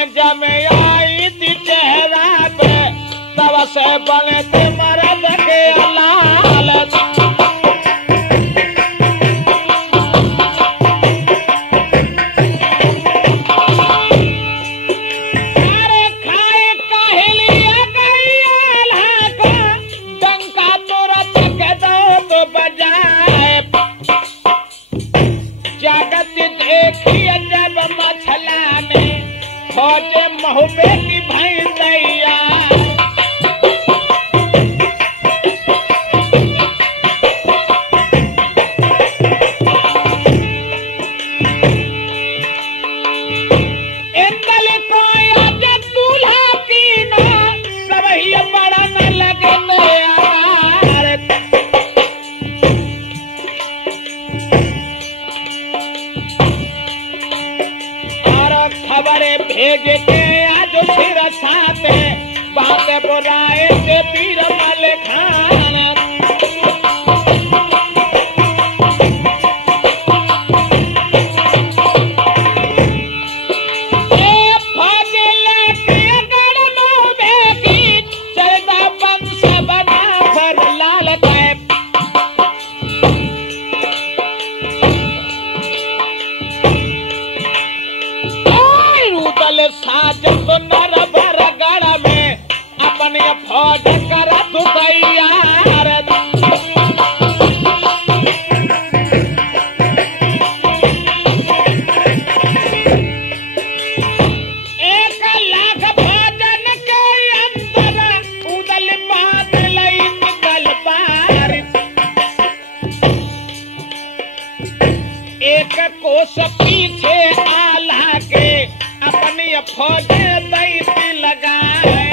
जब आई थी चेहरा पे तब से बने थे मर्द के लाल। अरे खाए कहलिया गैया को डंका तुरंत के दो तो बजाए। जगत देखिए जब मछला में खोजे महुबे की भैंसैया। इंदल को आज दूल्हा की ना सबही बड़ा न लगे यार। खबरें भेज के आज फिर साथ बात बुराए के पीर मल खान। चलता बंश बना भर लाल कैप। साज तो नर भर गढ़ में अपने फौज कर तू तैयार। एक लाख भोजन के अंदर उदल बात लई निकल पार। एक कोस पीछे आला के अपनी फौजे दैती लगाए।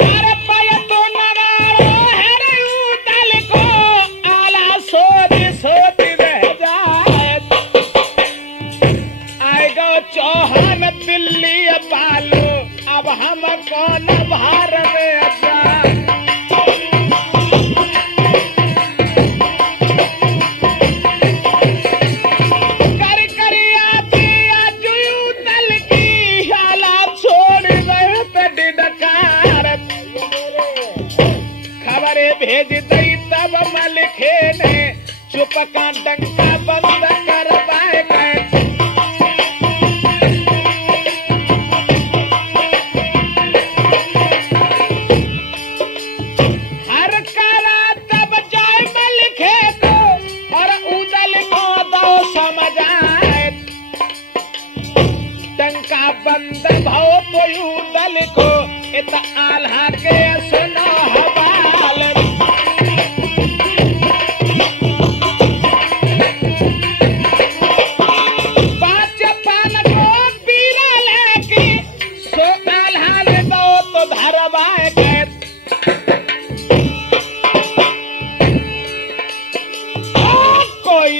अरे पाय तो नगाड़ो है रे उदल को आला सोच रह जाए। आएगा चौहान दिल्ली पालो अब हम कौन भार में जाए। भेज दई तब मलिखे ने चुप का डंका बंद करवाए गए। हर करा तब जाए मलिखे को और उदल को दो समझाए। डंका बंद भाव तो उदल को इत आल्हा के सुना हवाल।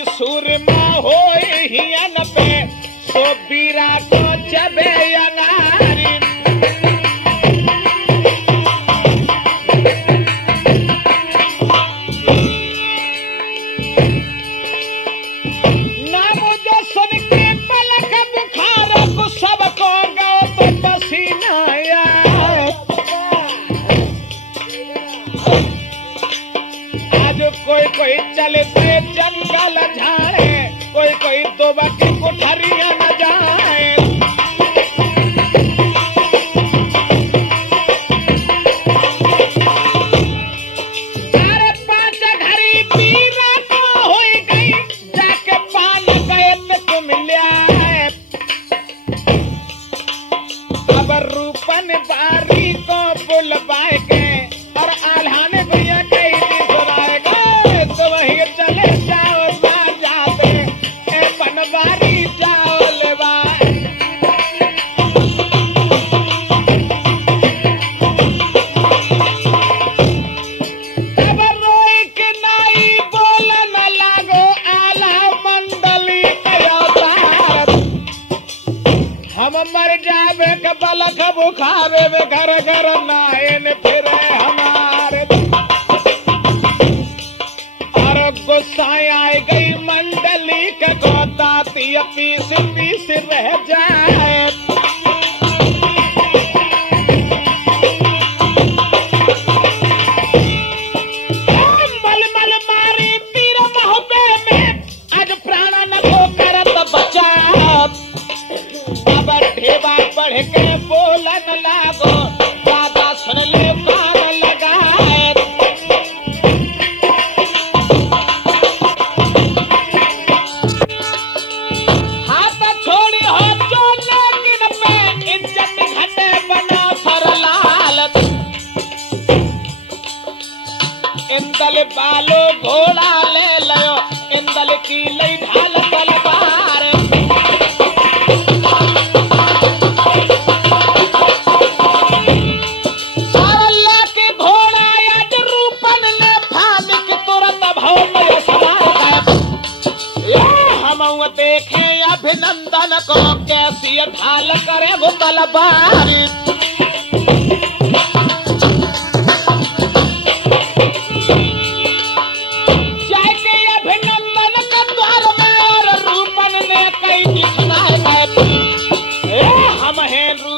सूरमा हो हियन पे सो बीरा को चबे अंगारी। ना मुझे सुन के पलक बुखार को सबको गो तो पसीना आज कोई चले पे जंगल झाड़े कोई दोबा की कोठरिया न जाए। अरे पांच घड़ी पीरा को हो गई जाके पान गए तो मिलिया है। अब रूपन बारी को बुलवाए के और आल्हा ने भैया कही सुनाए गए तो वही चले जाओ ना जाते बनवारी जाओ लेवाए। तब रोई के नाई बोलन लागो आला मंडली हम मर जावे के बलख बुखारे में घर घर नायन फिरे हमारे। इंदल बालो घोड़ा ले लयो इंदल की लई ढाल तलवार सारल्ला के घोड़ा आज रूपन ने फाद के तुरंत भाव में सवार ये हम देखे अभिनंदन को कैसी ढाल करे वो तलवार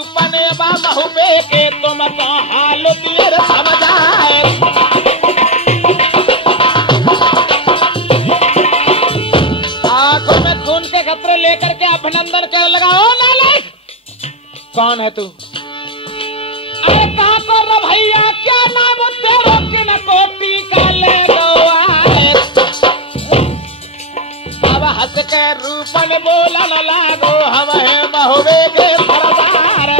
महुबे के तुम तो हाल दियर समझाए आंखों में खून के खतरे लेकर के अभिनंदन कर लगा ओ नालायक कौन है तू अरे कहाँ को रो भैया क्या नाम तेरा किन कोटी का ले दो अब हंस के रूपन बोला न लागो हम है महुबे के सरदार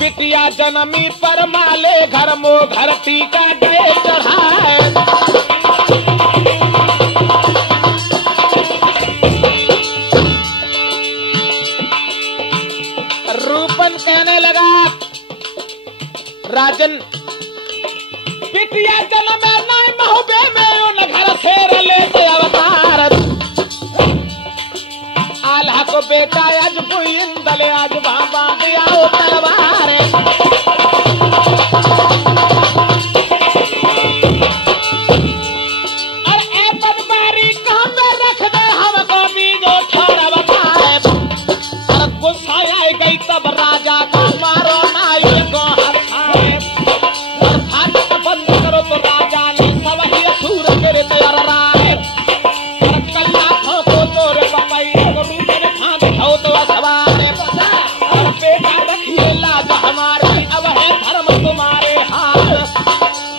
बिटिया जनमी पर माले घर मो घर टीका गए चढ़ाए रूपन कहने लगा राजन बिटिया जन्म नहीं महुबे में उन घर से लेते अवतार आल्हा को बेटा आज बुइंदले आज बाबा दिया तलवार और ए बदमारी कहाँ पे रख दे हमको बीजो छोड़ बताए और गुस्सा आई गई तब राजा का मारो नाई को हथाए और फाटक बंद करो तो राजा ने सब ही असुर करे तैयार राय और कल्ला को तोरे पपाई को रूपन फांद खाओ तो सवार और बेटा रखिए लाज हमारे अब है धर्म तुम्हारे हाथ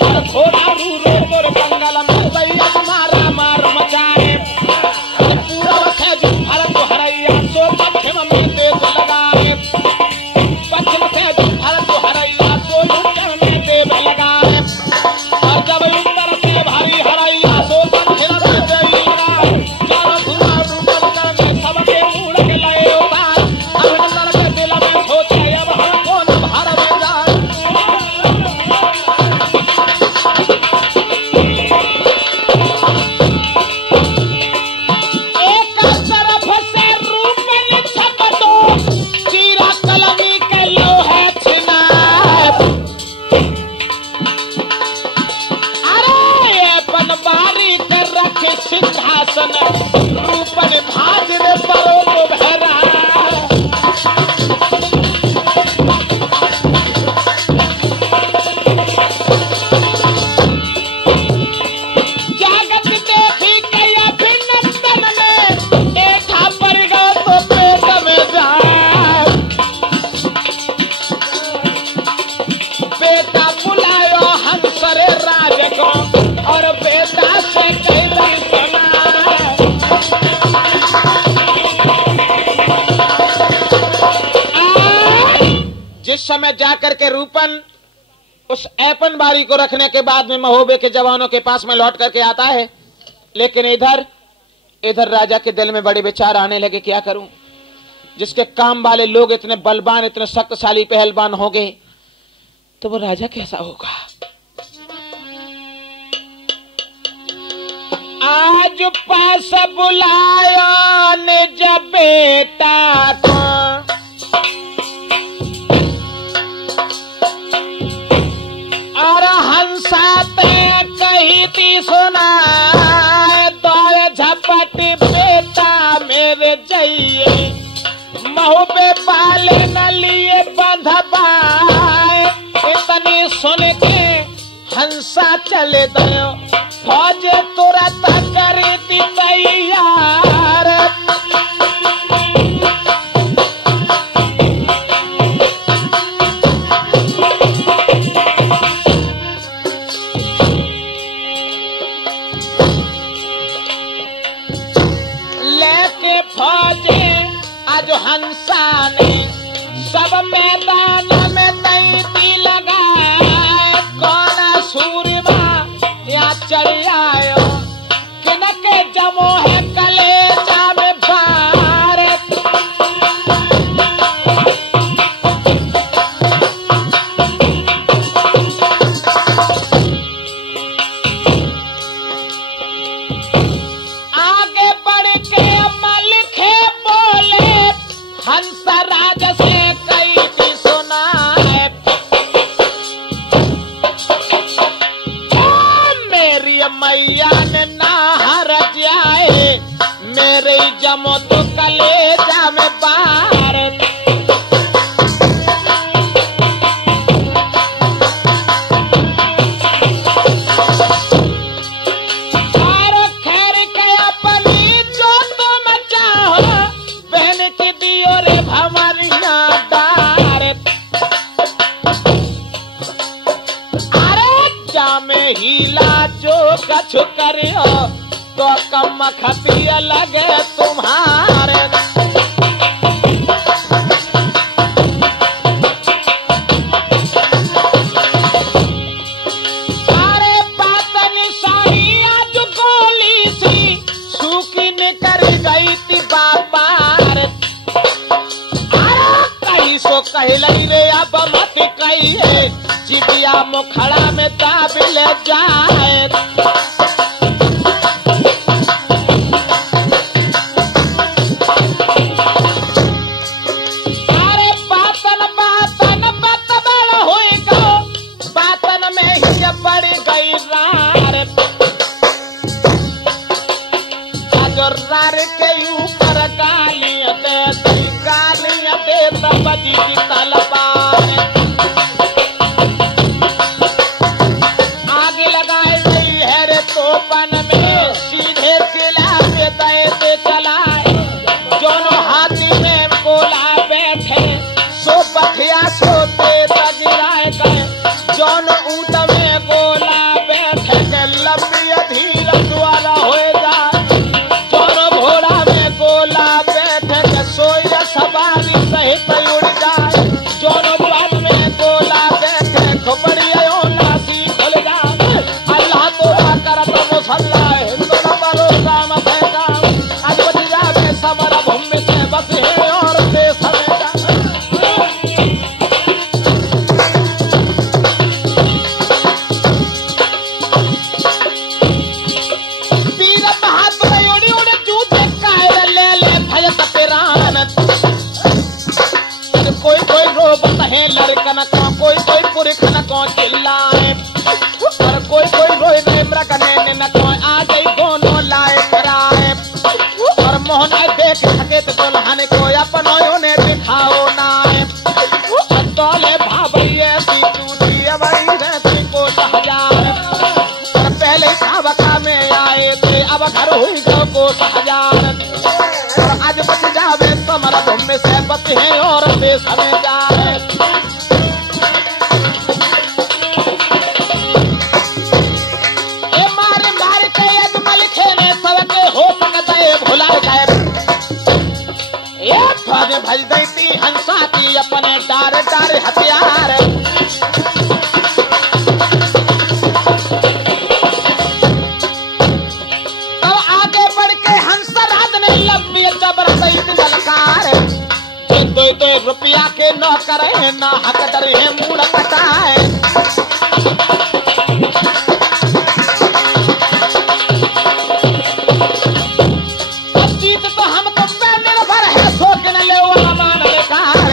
और घोड़ा रू रो तोरे जंगल में भैया तुम्हारा मार मचाए पूरा वखे जो भारत हरैया सो पश्चिम में देव लगाए पश्चिम से जो भारत हरैया सो उत्तर में देव लगाए और जब उत्तर से भारी हरैया सो दक्षिण में देव लगाए चारों धुआं रूपन करके सबके उड़ के लाए उतार अभिनंदन के दिल में सोचे अब हम कौन भार में जाए एक तरफ से रूपन छपटो चीरा कलमी के लोहे छिनाए अरे अपन बारी कर रखे सिंहासन रूपन भाजरे परो तो भरा जागत देखी के अभिनंदन में एठा पर गो तो पेट में जाए बेटा बुलायो हंसरे राज को और बेटा से कहली सुना जिस समय जाकर के रूपन उस ऐपन बारी को रखने के बाद में महोबे के जवानों के पास में लौट करके आता है लेकिन इधर राजा के दिल में बड़े विचार आने लगे क्या करूं जिसके काम वाले लोग इतने बलवान इतने शक्तिशाली पहलवान हो गए तो वो राजा कैसा होगा आज पास बुलाया निज बेटा को और हंसा ते कही थी सुना दौड़ झपट बेटा मेरे जाइए महुबे पाले न लिए बंधवाए इतनी सुन के हंसा चले दो फौज तुरंत करी थी तैयार आज हंसा ने सब मैदान में तैती लगा, कौन सूरमा या चल आयो किनके जमो है कलेजा में बार। आगे बढ़ के मलिखे बोले हंसराज से कई की सुना है, मेरी मैया ने ना हर जाए मेरे जमो तो कलेजा में बार। और खैर के अपनी जो तुम चाहो बहन की दियो रे भंवरिया डार। अरे जामे हीला जो कछु करियो तो कम खपिया लगे तुम्हारे। अरे पातन साड़ी आज गोली सी सूखी निकर गई थी बापार। अरे कहीं सो कह लगी रे अब मत कहिए चिड़िया मुखड़ा में दाबिल जाए। अरे बातन बातन बतबड़ हुई गो बातन में ही पड़ गई रार। रार के ऊपर गालियां दे बजी की तलवार। आगे लगाई गई है रे तोपन में सीधे किला पे दे चलाए। दोनों हाथी में गोला बैठे सो पथिया सोते गिराए गए। दोनों ऊंट में गोला बैठे के लंबी अधीर द्वारा हो जाए। दोनों घोड़ा में गोला बैठे के सोया सवारी सहित उड़ जाए। दोनों बात में गोला बैठे खोपड़िया नासी खुल जाए। अल्लाह तोरा करत मुसल्ला हिंदुन भरोसा मत है आज बतिया में समर भूमि से बस है और देश में वीर बहादुर उड़ी उड़ी जूते कायर ले ले भयत पिरान। कोई कोई रोबत है लड़कन को कोई कोई पुरखन को चिल्लाए। और कोई कोई रोई रोई मृगने न को आ गई दोनों लाए कराए। और मोहन देख सके तो दुल्हन को अपनों ने दिखाओ नाए। तोले भाभैया सी टूटी अबई रहती को हजार। और पहले सावका में आए थे अब घर हुई गो को हजार। और आज बच जावे समर भूमि से बच है और देश में जाए। मार मार के अजमल खेने सबके हो सकता है भुला गए। ये फौज भज गई थी हंसा की अपने डार डार हथियार। अब आगे बढ़ के हंसराज ने लंबी जबर सहित ललकार। दो रुपया के न करे ना हक डर है मूड कटाए। जीत तो हम तो पे निर्भर है सोच न ले वो मान बेकार।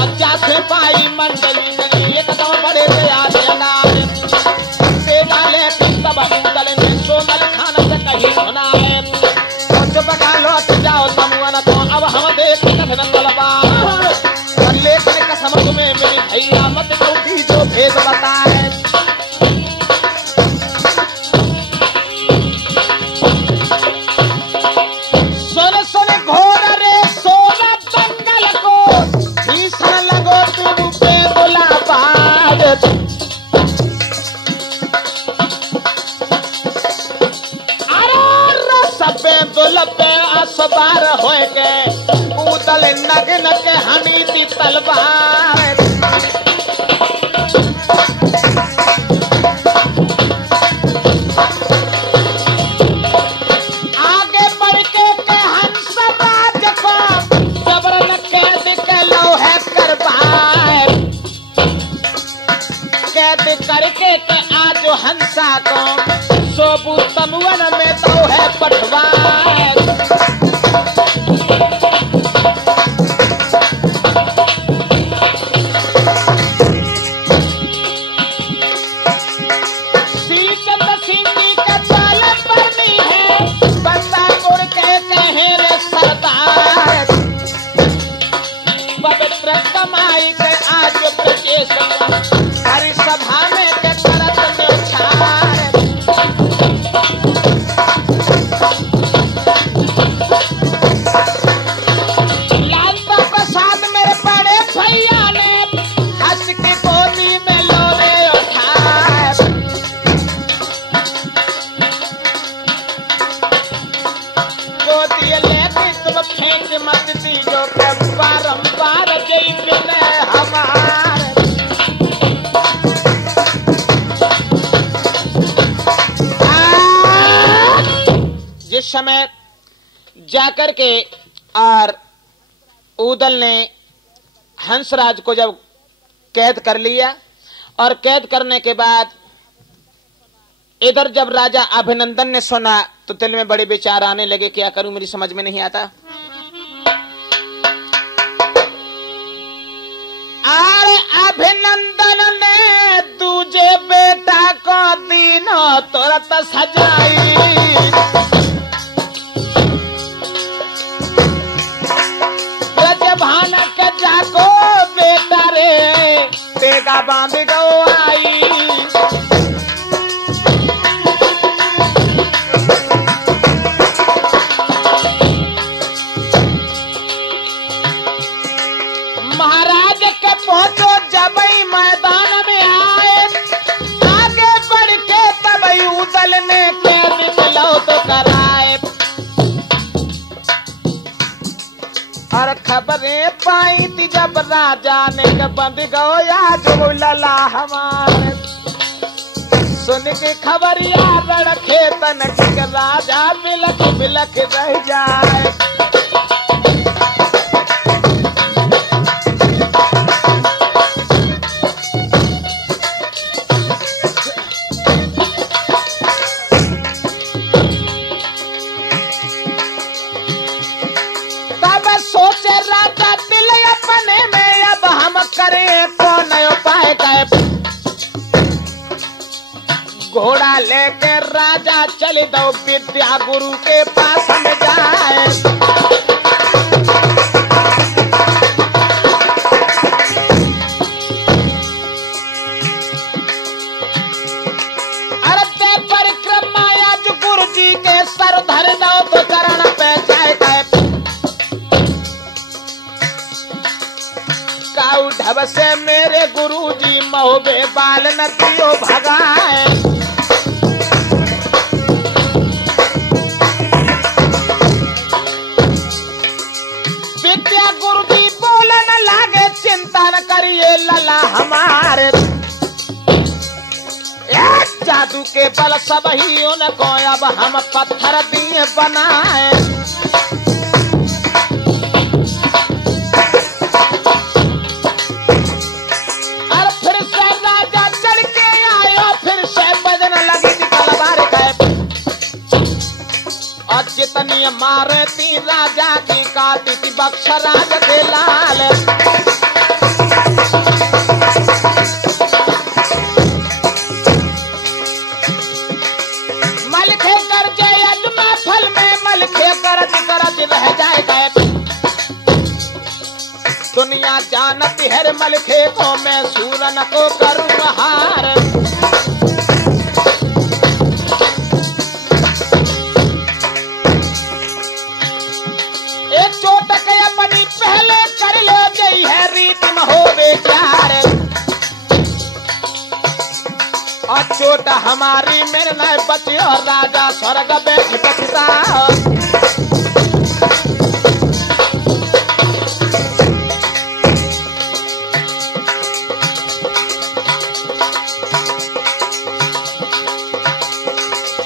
अच्छा से पाई मंडली एकदम बड़े से आज अनार। तेरा ले तब मुदल में सोनल खाना से कहीं सुनाए। कुछ बका लौट जाओ समूह तो अब हम देख कथन तलवार। लेकिन कसम तुम्हें मेरी भैया मत जो भेद सबे दुल पे असबार हो गए उदल नगन के हनी दी तलवार आगे बढ़ के हंस राज को जबरन कैद के लोहे करवाए कैद करके के आज हंसा को सोबू तमुअन में तो है पठवाए हरी सभा में के करत न्योछार लालता प्रसाद मेरे बड़े भैया ने हंस के गोदी में लोने उठाए गोदी लेके तुम फेंक मत दीजो के बारंबार जई मिले हमारे जिस समय जाकर के और उदल ने हंसराज को जब कैद कर लिया और कैद करने के बाद इधर जब राजा अभिनंदन ने सुना तो दिल में बड़े विचार आने लगे क्या करूं मेरी समझ में नहीं आता अरे अभिनंदन ने दूजे बेटा को दीनो तुरंत सजाई भान के जाको बेटा रे तेगा बांध गो आई महाराज के पहुंचो जब मैदान में आए आगे बढ़ के तब उदल ने कैद दिलो तो कराए और खबरें पाई थी जब राजा ने के बंद गया जो लला हमारे सुन के खबरिया रखे तन के राजा बिलख बिलख रह जाए सोचे राजा दिल अपने में अब हम करें कौन उपाय गए घोड़ा लेके राजा चले दो विद्या गुरु के पास में जाए अरे परिक्रमा आज गुरु जी के सर धर दो तो चरण पे जाए ढब से मेरे गुरुजी महोबे बाल नदियों भगाए विद्या गुरुजी बोलन लागे चिंता न करिए लला हमारे एक जादू के बल सब ही उनको अब हम पत्थर दिए बनाए जितनी मारती राजा की काटी थी बक्सराज के लाल मलखे कर जय अजमा फल में मलखे करज रह जाए दुनिया जानती है मलखे को मैं सूरन को करूँ हार चोट हमारी मेरे न बची और राजा स्वर्ग में बचता।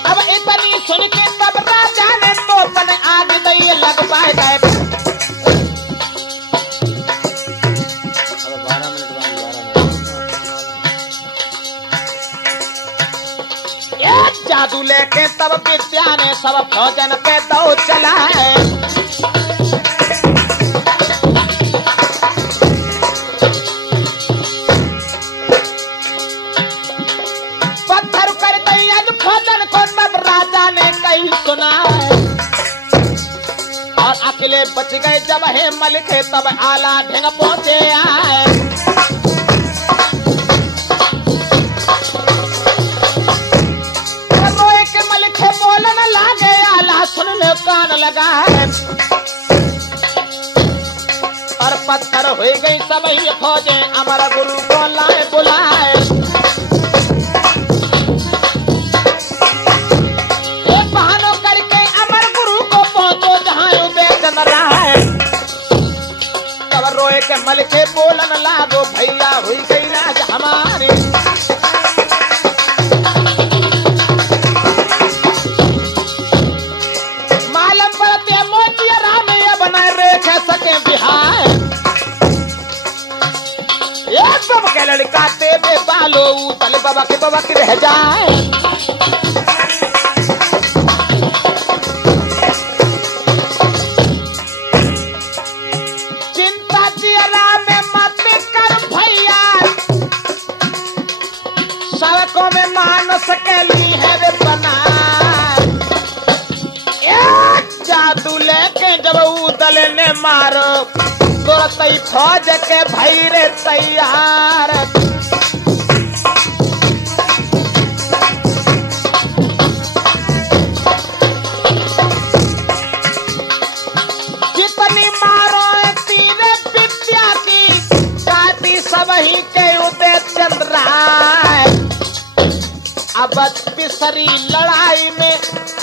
अब इतनी सुन के तब राजा ने तो अपने आग दई लग पाए गए। जादू लेके तब विद्या ने सब फौजन पे दो चला है। पत्थर कर गई आज फौजन को तब राजा ने कहीं सुना है। और अकेले बच गए जब हे मलिक तब आला ढंग पहुंचे आए। बोलन लागे आला सुनने कान लगा है। और पत्थर हो गई सब ही फौजें अमर गुरु को लाए बुलाए। एक बहानों करके अमर गुरु को पहुंचो जहां उदय चंद रहा है। तब रोए के मलिके बोलन लागो भैया हुई गई राज हमारी। लड़का तेरे बालो तले बाबा के रह जाए। चिंता जिया में मत कर भैया सड़कों में मानस के लिए है रे बना। एक जादू लेके जब उदल ने मारो तई फौज के भाई रे तैयार। जितनी मारो तीरे विद्या की काटी सब ही के उदय चंद्र। अब पिसरी लड़ाई में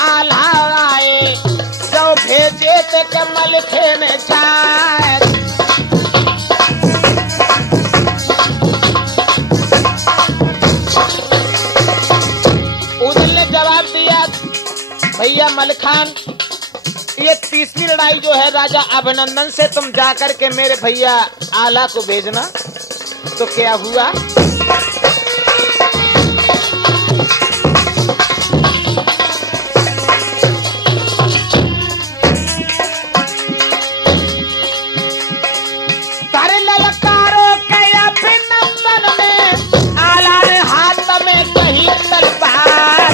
आल्हा आए जो भेजे थे कमल खेने जाए। भैया मलखान ये तीसरी लड़ाई जो है राजा अभिनंदन से तुम जाकर के मेरे भैया आला को भेजना। तो क्या हुआ तारे ललकारो के अभिनंदन में आला ने हाथ में कही तलवार।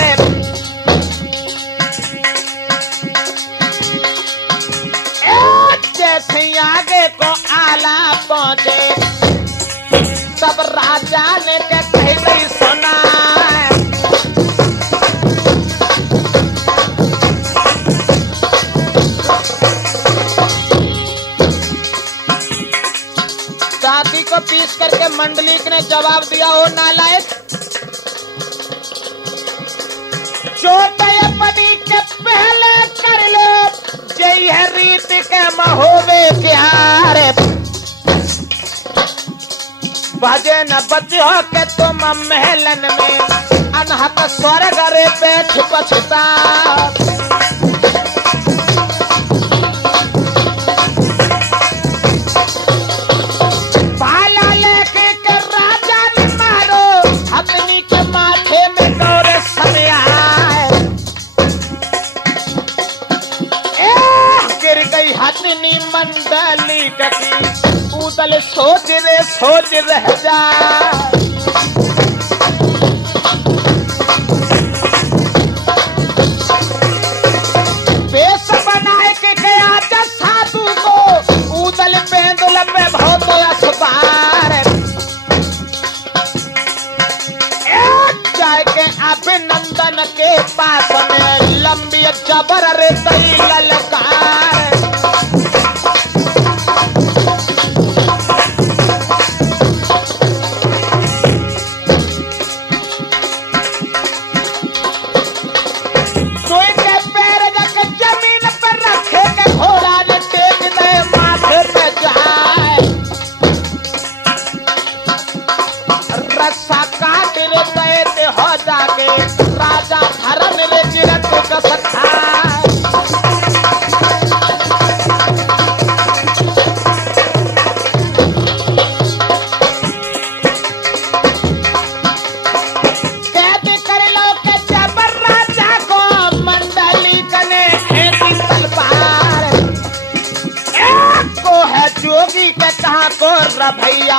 जैसे आगे को आला पहुंचे तब राजा ने के कही नहीं सुना। छाती को पीस करके मंडलिक ने जवाब दिया, ओ नालायक, चोट अपनी के पहले कर लो, जय है रीत के महोवे प्यारे, बजे न बचो के तुम महलन में अनहक स्वर्ग रे बैठ पछता। भाला लेके के राजा ने मारो अपनी के माथे में दौरे सरिया, गिर गई हथनी मंडली टकी, उदल सोच रह जा। बेस बनाए के गया जस साधु को, उदल बेंदुल में बहुत अखबार, जाए के अभिनंदन के पास में लंबी जबर रे तई ललकार। ठाकुर भैया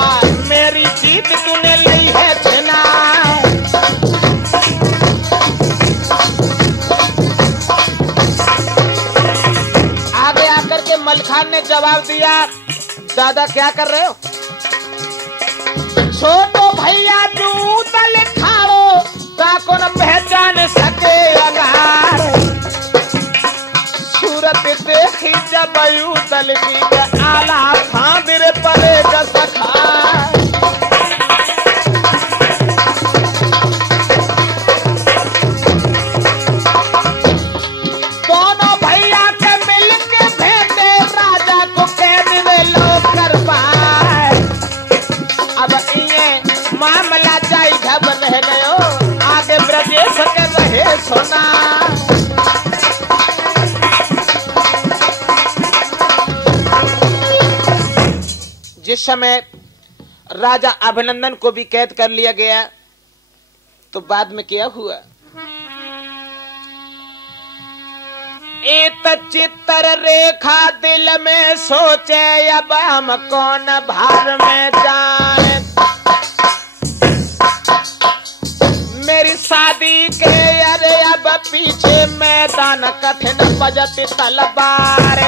मेरी जीत तूने ली है छना। आगे आकर के मलखान ने जवाब दिया, दादा क्या कर रहे हो? छोटो भैया जूतल खाओ ताको न पहचान सके अगार। सूरत देखी जब यूतल की आला फांदिर परे सखा। दोनों भैया के मिल के भेजे राजा को कैद में लोग कर पाए। अब ये मामला जाई घब रह गयो आगे ब्रजेश के रहे सोना। जिस समय राजा अभिनंदन को भी कैद कर लिया गया तो बाद में क्या हुआ? एक चित्र रेखा दिल में सोचे अब हम कौन भार में जाए। मेरी शादी के अरे अब पीछे मैदान कठिन बजती तलवार।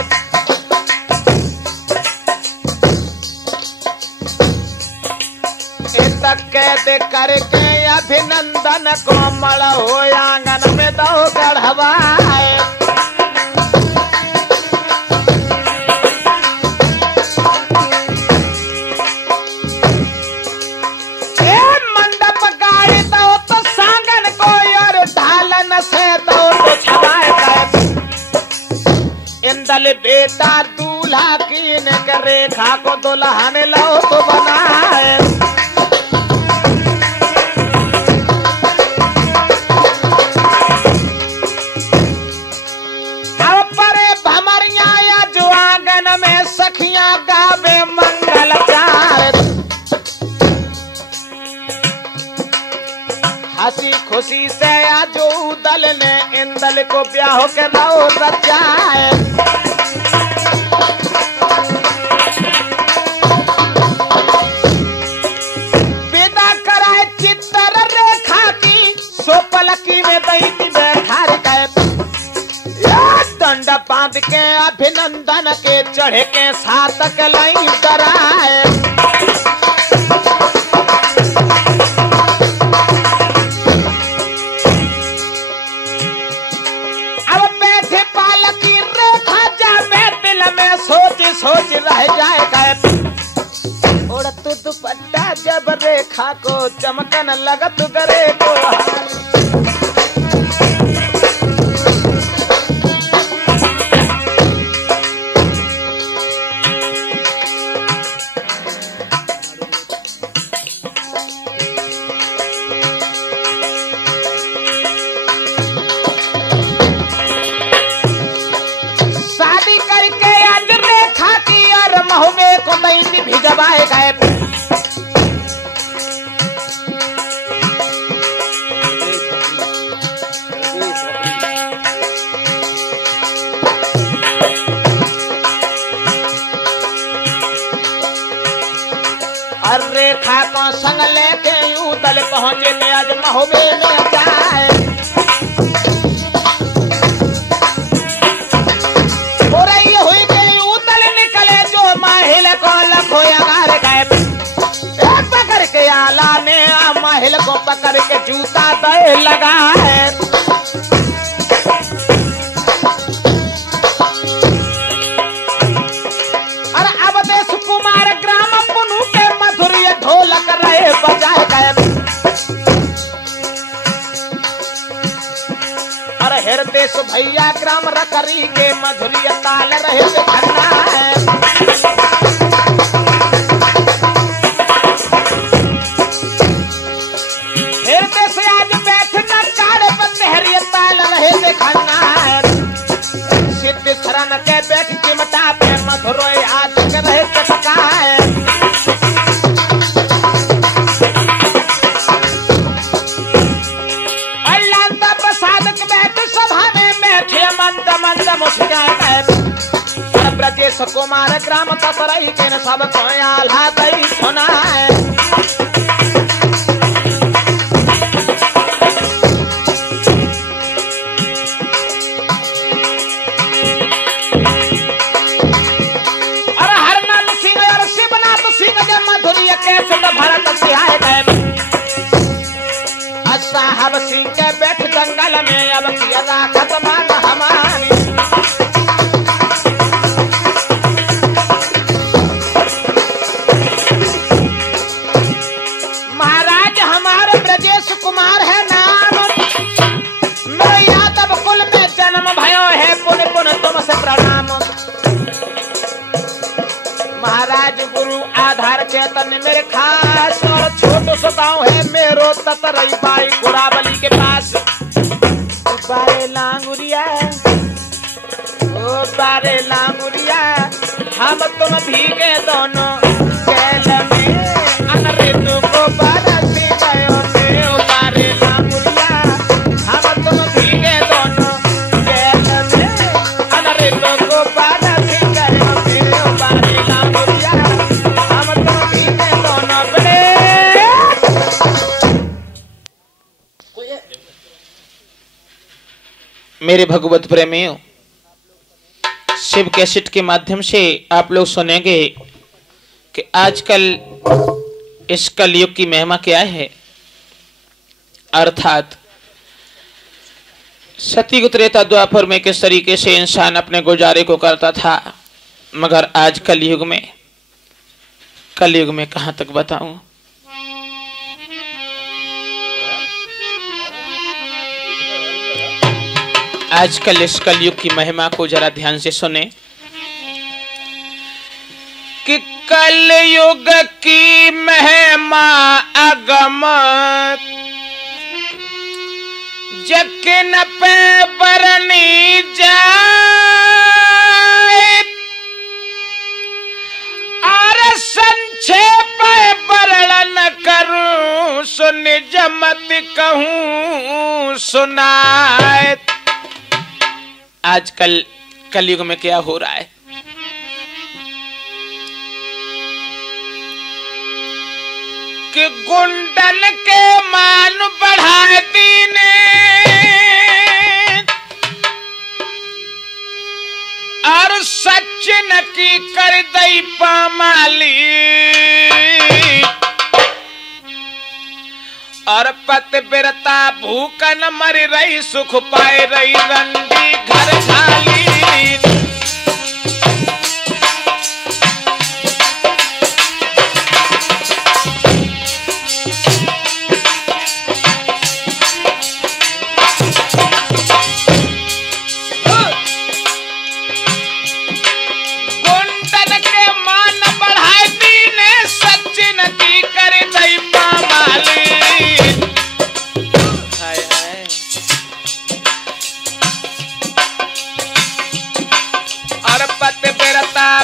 कैद करके अभिनंदन को मल हो आंगन में दो गढ़वाए। मंडप गाड़ी दो तो सांगन को और ढालन से दो तो छवाए। इंदल बेटा दूल्हा कीन के रेखा को दुल्हन लो तो बनाए। सखियां गावे मंगल चार। हंसी खुशी से आजो दल ने इंदल को ब्याह के रो रचाए। विदा कराए चित्र रेखा की सोपलकी में दैती बैठा गए। दंड बांध के अभिनंदन के चढ़े के सातक लाई डराए। अब बैठे पालकी रेखा जावे दिल में सोच सोच रह जाएगा। उड़त दुपट्टा जब रेखा को चमकन लगत गरे को। को दैती भिजवाए गए। और रेखा को संग लेके यूं दल पहुंचे थे आज महुबे में जाए। आला ने महिल को पकड़ के जूता दे लगा है। और अब देश कुमार ग्राम पुनु के मधुरी ढोलक रहे बजाए गए। और हृदय भैया ग्राम रकरी के मधुरी ताल रहे खन्ना है। शरण के बैठ चिमटा पे मधुरोई आज रहे चटकाए। अल्लाह प्रसाद के बैठ सभा में बैठे मंद मंद मुस्काए। ब्रजेश कुमार ग्राम तसरई के न सब को आल्हा दई सुनाए। साहब सिंह के बैठ जंगल में अब किया राखत मांग हमारी। महाराज हमारे ब्रजेश कुमार है नाम, मेरे यादव कुल में जन्म भयो है, पुन पुन तुमसे प्रणाम। महाराज गुरु आधार चेतन मेरे खास, और छोटो सो गाँव है मेरो ततरई बाई गुरावली के पास। बारे लांगुरिया ओ बारे लांगुरिया हम तुम भीगे दोनों कैल में, अनऋतु को बरसी गयो ने। ओ बारे लांगुरिया हम तुम भीगे दोनों कैल में, अनऋतु को बरसी गयो ने। ओ बारे लांगुरिया हम तुम भीगे दोनों बड़े। मेरे भगवत प्रेमियों, शिव कैसेट के माध्यम से आप लोग सुनेंगे कि आजकल इस कलयुग की महिमा क्या है। अर्थात सतयुग त्रेता द्वापर में किस तरीके से इंसान अपने गुजारे को करता था, मगर आज कलयुग में कहां तक बताऊं। आजकल इस कलयुग की महिमा को जरा ध्यान से सुने कि कलयुग की महिमा अगम, जकिन पे बरनी जाए, और संक्षेप वर्णन करूं सुन जमत कहूं सुनाए। आजकल कलयुग में क्या हो रहा है। कि गुंडन के मान बढ़ाए दीने, और सचिन की कर दई पामाली, और पत बिरता भूखन मर रही, सुख पाए रही रंडी घर खाली। गुंडन के मान बढ़ाए दीने, सचिन की कर दई पामाली।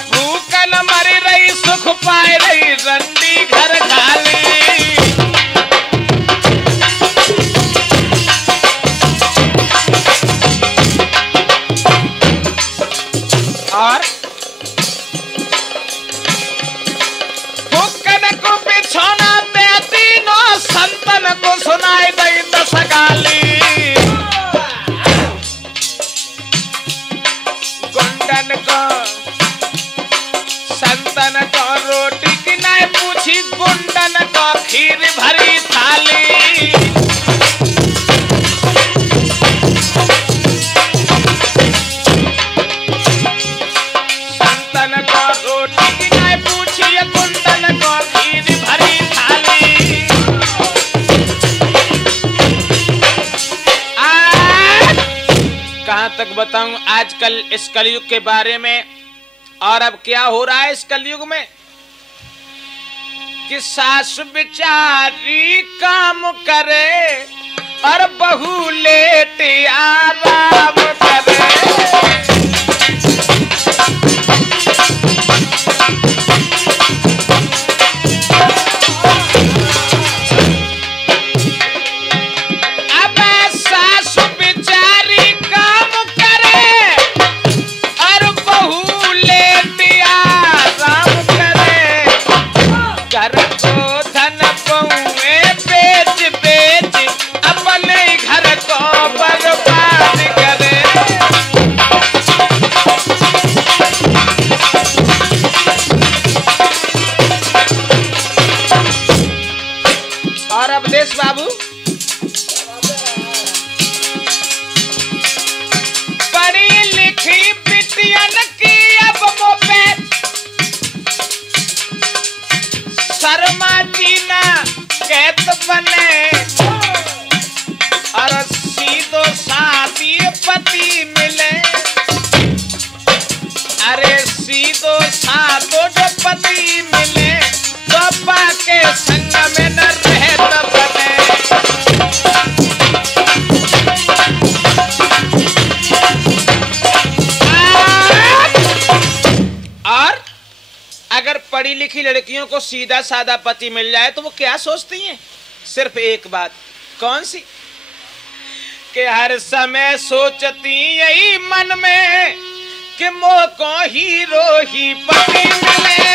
भूखन मर रही, सुख पाए रही रंडी घर खाली। और भूखन को बिछौना दे तीनों, संतन को सुनाई दई दस गाली। गुंडन को संतन को रोटी की नहीं पूछी, गुंडन को खीर भरी थाली। संतन को रोटी की नहीं पूछी, गुंडन को खीर भरी थाली। कहां तक बताऊं आजकल इस कलयुग के बारे में। और अब क्या हो रहा है इस कलयुग में कि सास बेचारी काम करे, और बहू लेट आराम करे। लेती पति मिले तो पाके संग में न रहे तो बने। और अगर पढ़ी लिखी लड़कियों को सीधा साधा पति मिल जाए तो वो क्या सोचती हैं? सिर्फ एक बात। कौन सी? कि हर समय सोचती यही मन में कि मोह को हीरो ही पति मिले।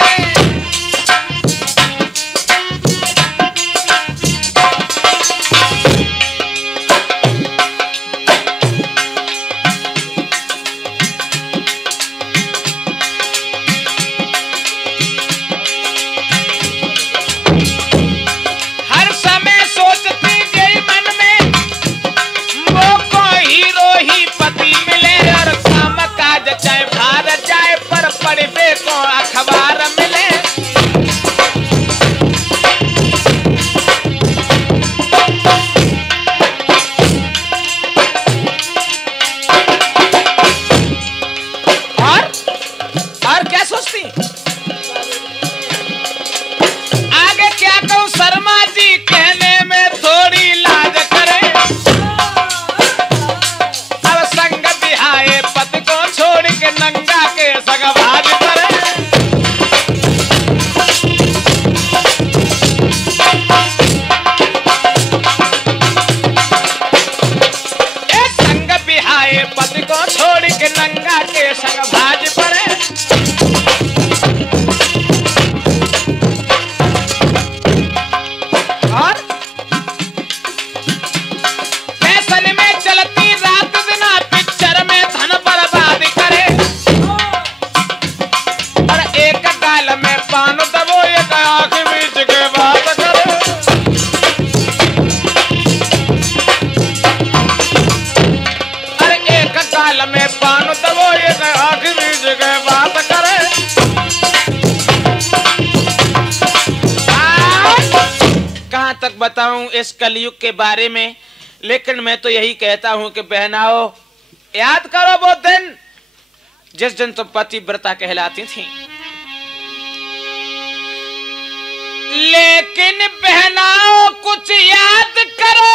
बताऊं इस कलयुग के बारे में, लेकिन मैं तो यही कहता हूं कि बहनाओ याद करो वो दिन जिस दिन तुम पतिव्रता कहलाती थी। लेकिन बहनाओ कुछ याद करो,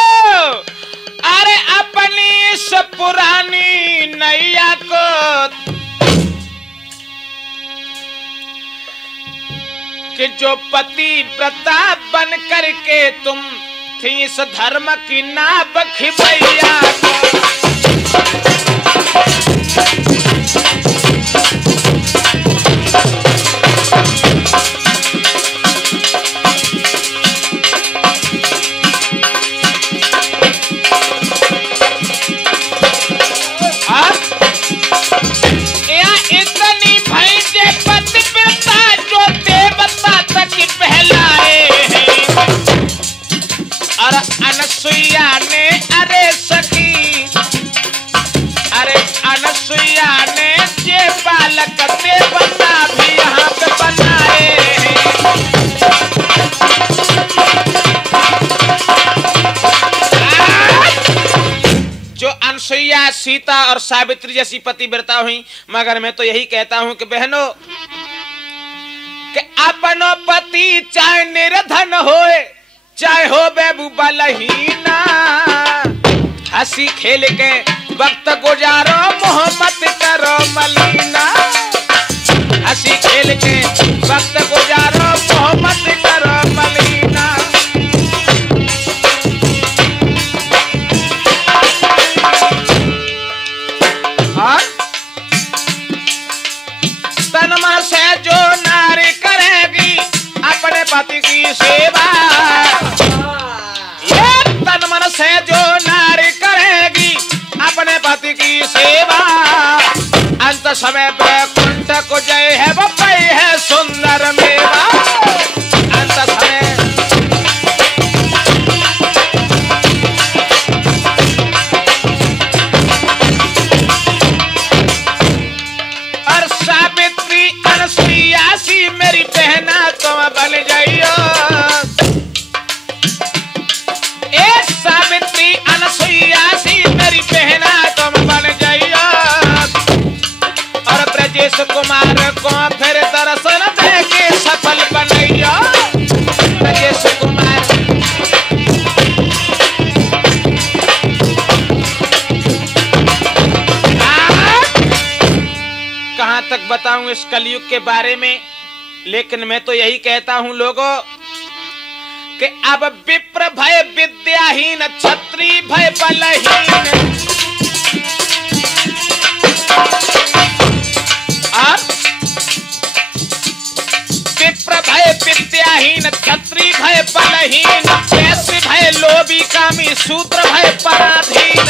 अरे अपनी इस पुरानी नैया को, कि जो पतिव्रता बन करके तुम थी इस धर्म की नाव खिबैया को। अनसुईया ने अरे सखी, अरे अनसुईया ने जे बालक देवता भी यहाँ पे बनाए हैं। जो अनसुईया, सीता और सावित्री जैसी पतिव्रता हुई, मगर मैं तो यही कहता हूं कि बहनों कि अपनो पति चाहे निर्धन होए चाहे हो बेबू बलहीना, हंसी खेल के वक्त गुजारो मोहम्मद करो मलीना। हंसी खेल के वक्त गुजारो मोहम्मद करो मलीना। और तन मन से जो नारी करेगी अपने पति की सेवा, तन मन से जो नारी करेगी अपने पति की सेवा, अंत समय वैकुंठ को जय है वो पई है सुंदर मेवा। अंत समय और सावित्री अनसुईया सी मेरी बहना तुम बन जाइयो। सावित्री अनसुईया सी मेरी बहना तुम बन जाइयो। और ब्रजेश कुमार को फिर दर्शन दे के सफल बनैया ब्रजेश कुमार। कहां तक बताऊं इस कलयुग के बारे में, लेकिन मैं तो यही कहता हूं लोगों कि अब विप्र भय विद्याहीन, क्षत्रिय भय बलहीन। विप्र भय विद्याहीन, क्षत्रिय भय बलहीन, वैश्य भय लोभी कामी, शूद्र भय पराधीन।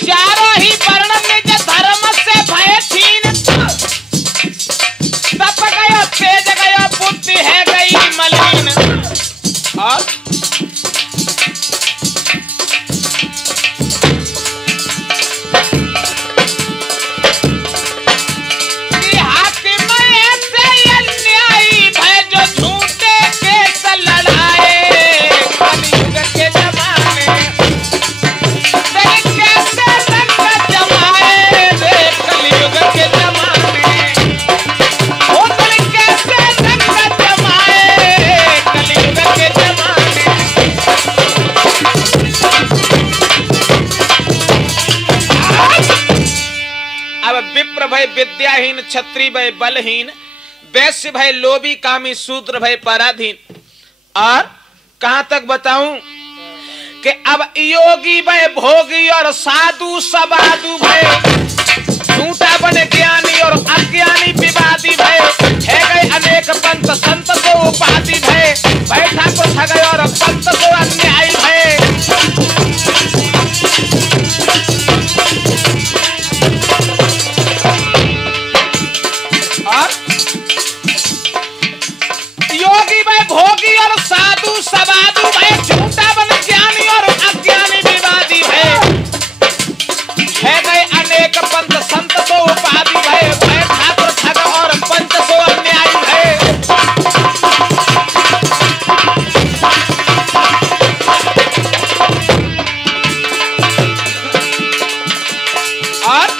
चारों ही वर्ण निज धर्म से भय छीन, तप गयो तेज गयो बुद्धि है गई मलिन। और विप्र भय विद्याहीन, क्षत्रिय भय बलहीन, वैश्य भय लोभी कामी, शूद्र भय पराधीन। और कहां तक बताऊं कि अब योगी भय भोगी और साधु सबाधु भय, झूठा बने ज्ञानी और अज्ञानी विवादी भय, है गए अनेक पंथ संत को उपाधि भय, बैठा को ठगय और पंथ को अन्यायी भय। योगी भय भोगी और साधु सबाधु भय, झूठा बन ज्ञानी और अज्ञानी विवादी भय, है गए अनेक पंथ संत को उपाधि भय, भय ठाकुर ठग और पंच सो अन्यायी भय। और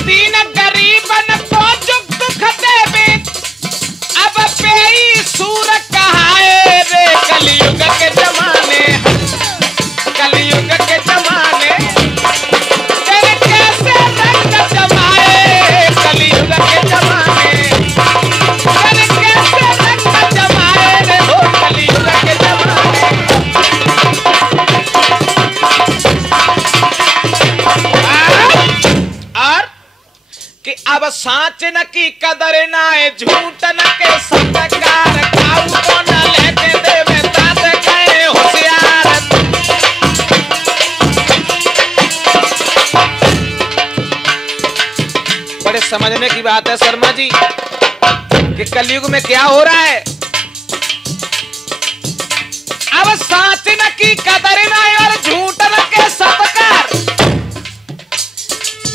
दीन गरीबन को जुग दुख देवे, अब पेई सूर कहाए रे कलयुग के जमाने, कलयुग के जमाने तेरे कैसे रंग जमाए, कलयुग के जमाने तेरे कैसे रंग जमाए रे हो कलयुग के जमाने। और कि अब साच न की कदर नाए, झूठ न के सत्कार, काऊ को न लेके देवे तात गए होशियार। बड़े समझने की बात है शर्मा जी कि कलयुग में क्या हो रहा है। अब साच न की कदर नाए और झूठ न के सत्कार,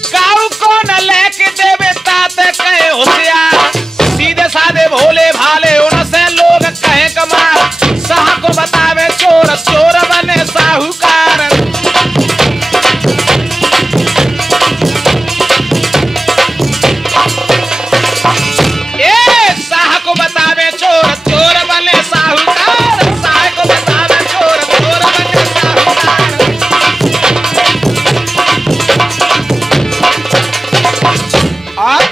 काऊ को न लेके देवे तात कहे होशियार। सीधे साधे भोले भाले उनसे लोग कहे कमार, साह को बतावे चोर, चोर बने साहूकार। ए साह को बतावे चोर, चोर बने साहूकार, साह को बतावे चोर, चोर बने साहूकार। और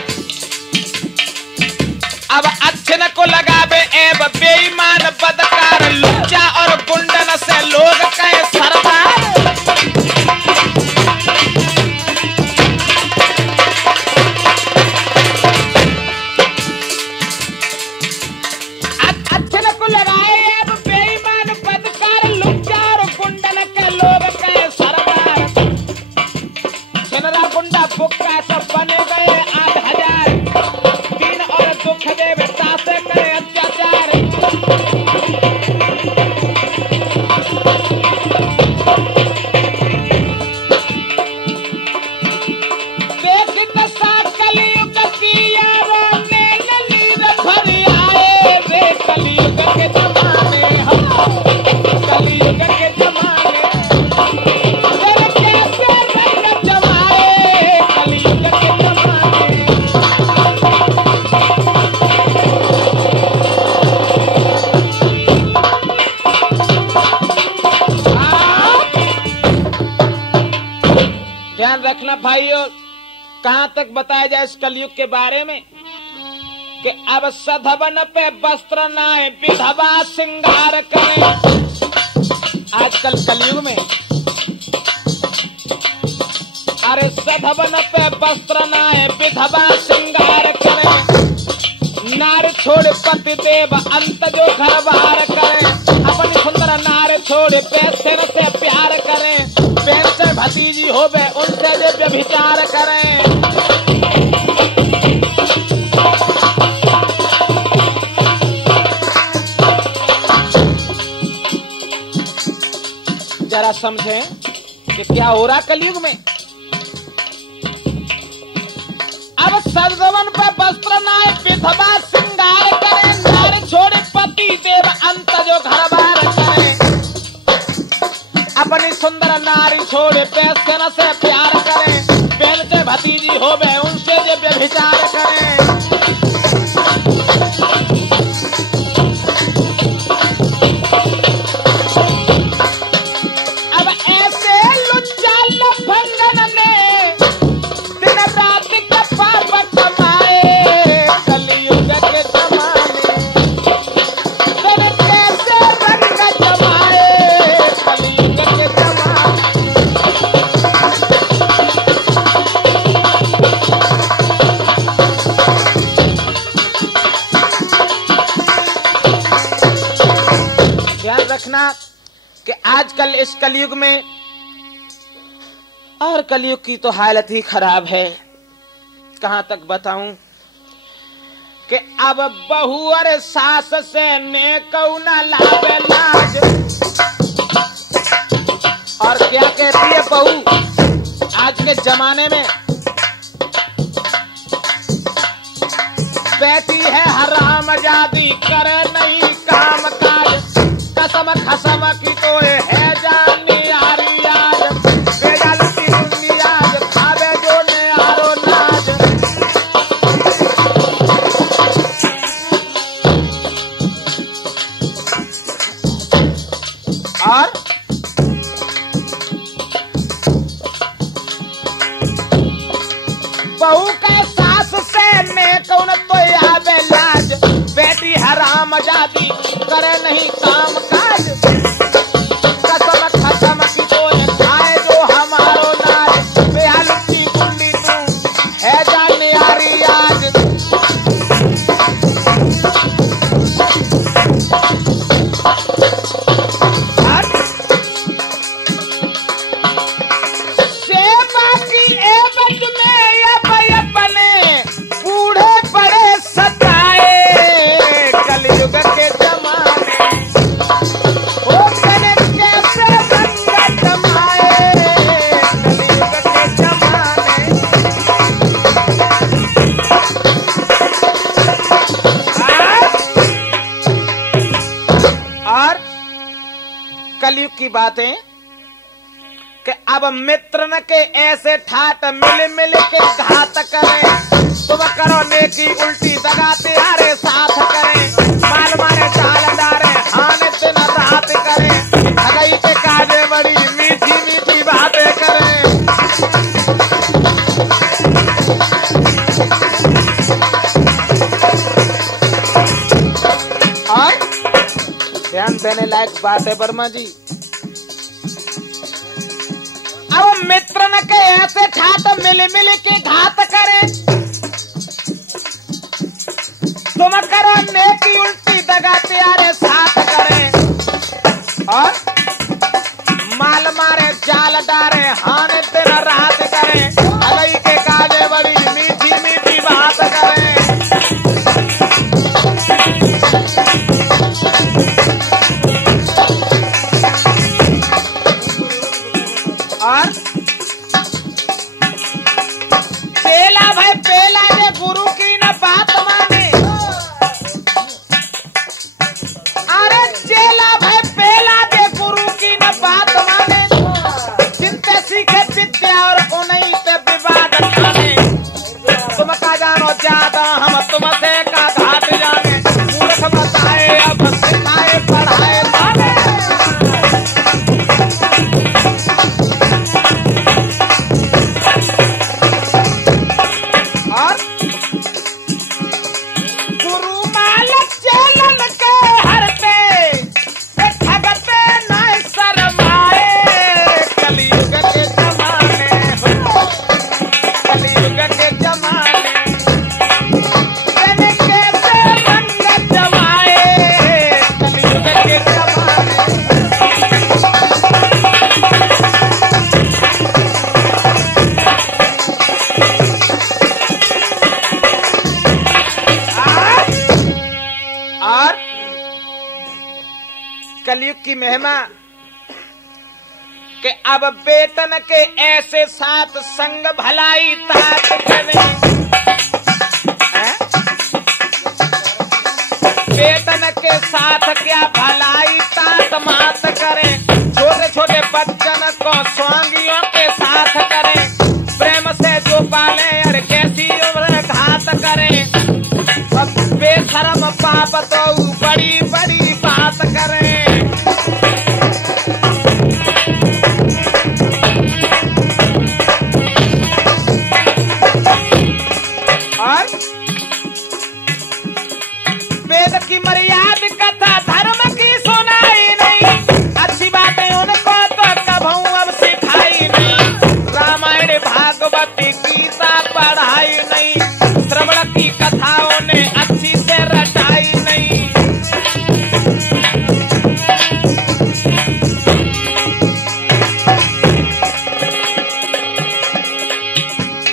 रखना भाइयों, कहां तक बताया जाए इस कलयुग के बारे में कि अब सधवन पे वस्त्र नाए विधवा श्रृंगार करें। आजकल कलयुग में अरे सधवन पे वस्त्र नाए विधवा श्रृंगार करें, नार छोड़ पति देव अंत जो घर बार करें, अपनी सुंदर नार छोड़ पैसे से प्यार करें, बहन से भतीजी हो गए उनसे जो व्यभिचार करें। जरा समझें कि क्या हो रहा कलयुग में। अब सधवन पे वस्त्र नाए विधवा श्रृंगार करें, नार छोड़े पति देव अंत जो घर बार करें, अपनी सुंदर नारी छोड़े पैसे न से प्यार करें, बहन से भतीजी हो गए उनसे जो व्यभिचार करें। अब ऐसे लुच्चा लफंगन ने दिन रात का पाप कमाए, कलयुग के जमाने तेरे कैसे रंग जमाए, कलयुग के जमाने। ध्यान रखना कि आजकल इस कलयुग में और कलयुग की तो हालत ही खराब है। कहां तक बताऊं कि अब बहू और सास से नेकऊ न लावे लाज। और क्या कहती है बहू आज के जमाने में, बैठी है हराम जादी करे नहीं काम काज, कसम खसम की तो है जानी यारी आज, बेजाल की दूंगी आज खावे जो ने आरो नाज। और बहू का सास से नेकऊ न तो आवे लाज, बेटी हराम जादी करे नहीं काम काज, कसम खसम की तो खाए जो हमारो नाज, बेहालू की कुंडी तू है जाने यारी आज। सेवा की एवज में ये अपने बूढ़े बड़े सताए, कलयुग के जमाने ओ कने कैसे रंग जमाए, कलयुग के जमाने। और कलयुग की बातें कि अब मित्र न के ऐसे ठाट मिल मिल के घात करें, तुम करो नेकी उल्टी दगाते आरे साथ करें, माल मारे चाल डारे आने दिन रात करें, ठगई के काजे बड़ी मीठी मीठी बातें करें। और ध्यान देने लायक बात है वर्मा जी, अब मित्र न के ऐसे ठाट मिल मिल के घात करें, तुम करो नेकी उल्टी दगा त्यारे साथ करें, और माल मारे जाल डारे हाने दिन रात करें, अलई के काजे बड़ी मीठी मीठी बात करें। और पेला भाई पेला जे गुरु की न बात माने, अरे चेला भाई पेला जे गुरु की न बात माने, जिनते सीखे विद्या और उन्हीं पे विवाद ठाने, तुम का जानो ज्यादा हम तुमसे का घाट जाने, मूर्ख बताए अब सिखाए पढ़ाए माने। कलयुग की महिमा कि अब वेतन के ऐसे साथ संग भलाई तात करे, वेतन के साथ क्या भलाई तात मात करे, छोटे छोटे बच्चन को स्वांगियों के साथ करे, प्रेम से जो पाले और कैसी उम्र घात करे, बेशरम पाप तो बड़ी बड़ी बात करे। और वेद की मर्यादा कथा धर्म की सुनाई नहीं, अच्छी बातें उनको तो कभू अब सिखाई नहीं, रामायण भागवत गीता पढ़ाई नहीं, श्रवण की कथाओं ने अच्छी से रटाई नहीं।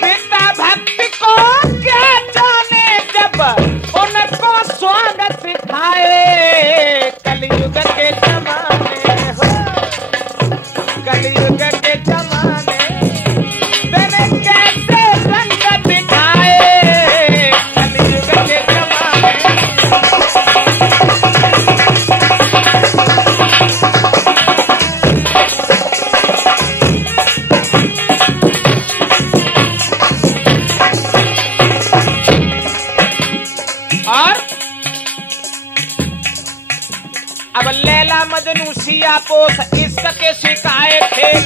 पिता भक्ति को क्या जाने जब उनको स्वागत सिखाए, कलयुग के जमाने हो, कलयुग के जमाने तेने कैसे रंग दिखाए, कलयुग के जमाने। और अब लैला मजनू सिया पोस इश्क के शिकाए खेल,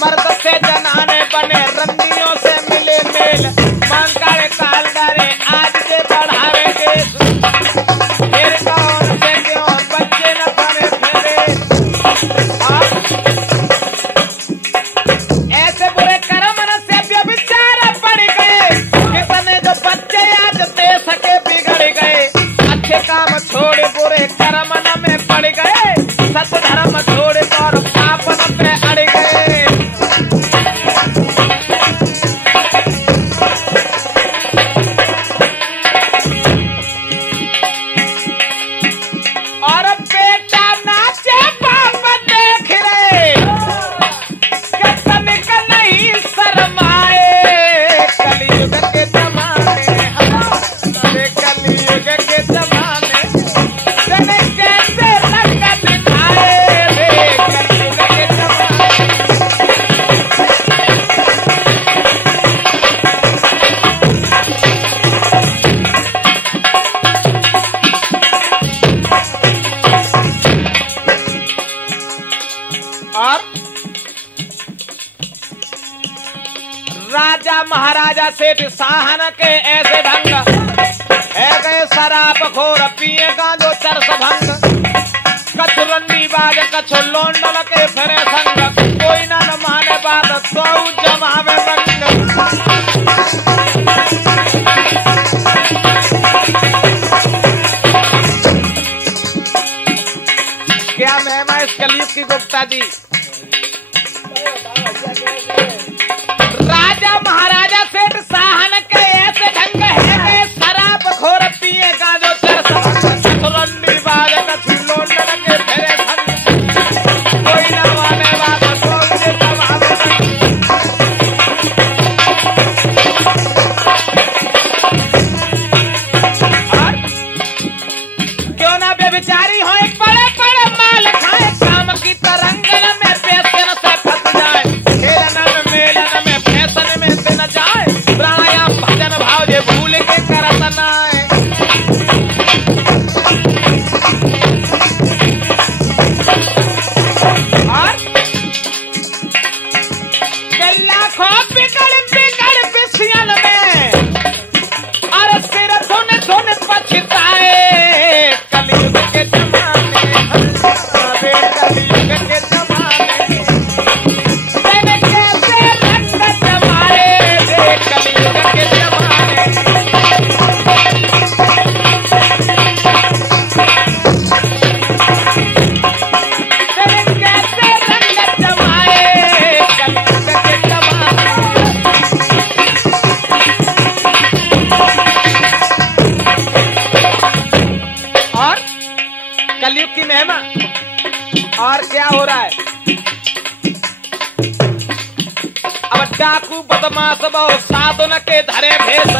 मर्द से जनाने बने रंडियों से मिले मेल, मांकारे काल डरे आज से बढ़ावे देश, फिर कौन से क्यों बच्चे न बने फिरे। ऐसे बुरे कर्म न से व्यभिचार पड़ गए, कितने जो बच्चे आज देश के बिगड़ गए, अच्छे काम छोड़ बुरे कर्म न में पड़ गए, सत धर्म छोड़ और पाप न पे अड़ गए। और बेटा नाचे बाप देख रहे, तनिक नहीं शर्माए, कलयुग के जमाने, कलयुग के जमाने तेने कैसे रंग दिखाए रे, कलयुग के जमाने। और राजा महाराजा सेठ साहन के ऐसे ढंग है गए, शराब खोर पिए गांजो चरस भंग, कछु रंडी बाज कछु लोंडल के फिरे संग, कोई न माने बात तो जमावे रंग। क्या महिमा इस कलयुग की गुप्ता जी। राजा महाराजा सेठ साहन के ऐसे ढंग है गए, शराब खोर पिए गांजो चरस भंग, रंडी बाज कछु लोंडल के फिरे संग, कोई न माने बात तो जमावे रंग। और क्यों ना व्यभिचारी हो, एक बड़े बड़े माल खाए, काम की तरंगल में डाकू बदमाश बहु साधन के धरे भेष,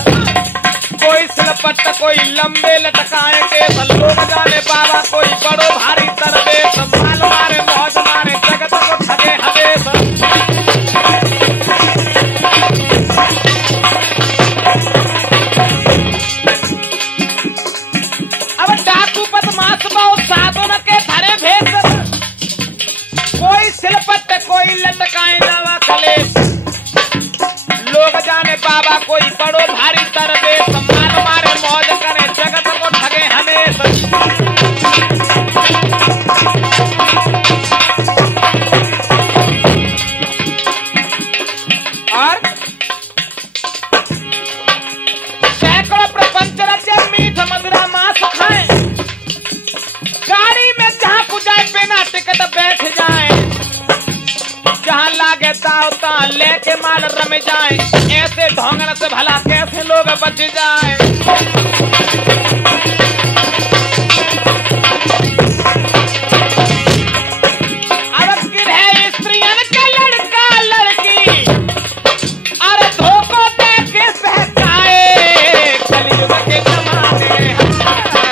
कोई सिलपट कोई लंबे लटकाए केस, लोग जाने बाबा कोई बड़ो भारी तरबेश, माल मारे मौज मारे जगत को ठगे हवेश। अब डाकू बदमाश बहु साधन के धरे भेष, कोई सिलपट कोई लटकाए नवा कलेश, लोग जाने बाबा कोई बड़ो भारी तरबेश, मार मारे मौज करे जगत को ठगे हमेशा। और सैकड़ों प्रपंच रचे मीठ मधुरा मांस खाए, गाड़ी में जहां को जाए बिना टिकट बैठ जाए, जहां लागे दावता लेके माल रम जाए, ऐसे ढोंगन से भला कैसे लोग बच जाए। अब है स्त्रियन का लड़का लड़की, अरे धोखो दे के बहकाए, कलयुग के जमाने,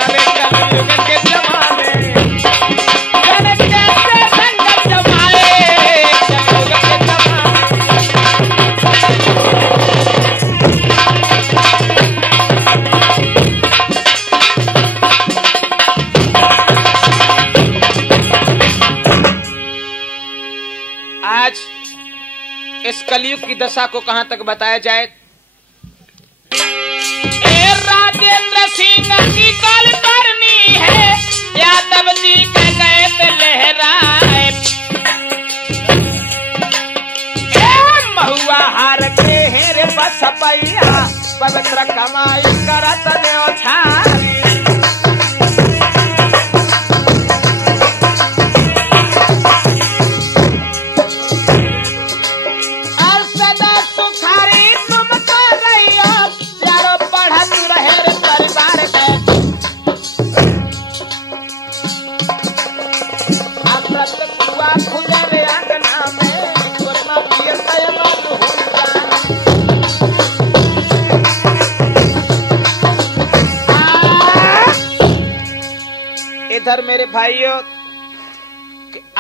अरे कलयुग के जमाने, जन कैसे संगत जमाए, कलयुग के जमाने। आज इस कलयुग की दशा को कहां तक बताया जाए। ए राजेंद्र सिंह की कल करनी है, यादव जी के गए थे लहराए, महुआ हार के हेरे बस पैया, पवित्र कमाई करत देव छारी। इधर मेरे भाइयों,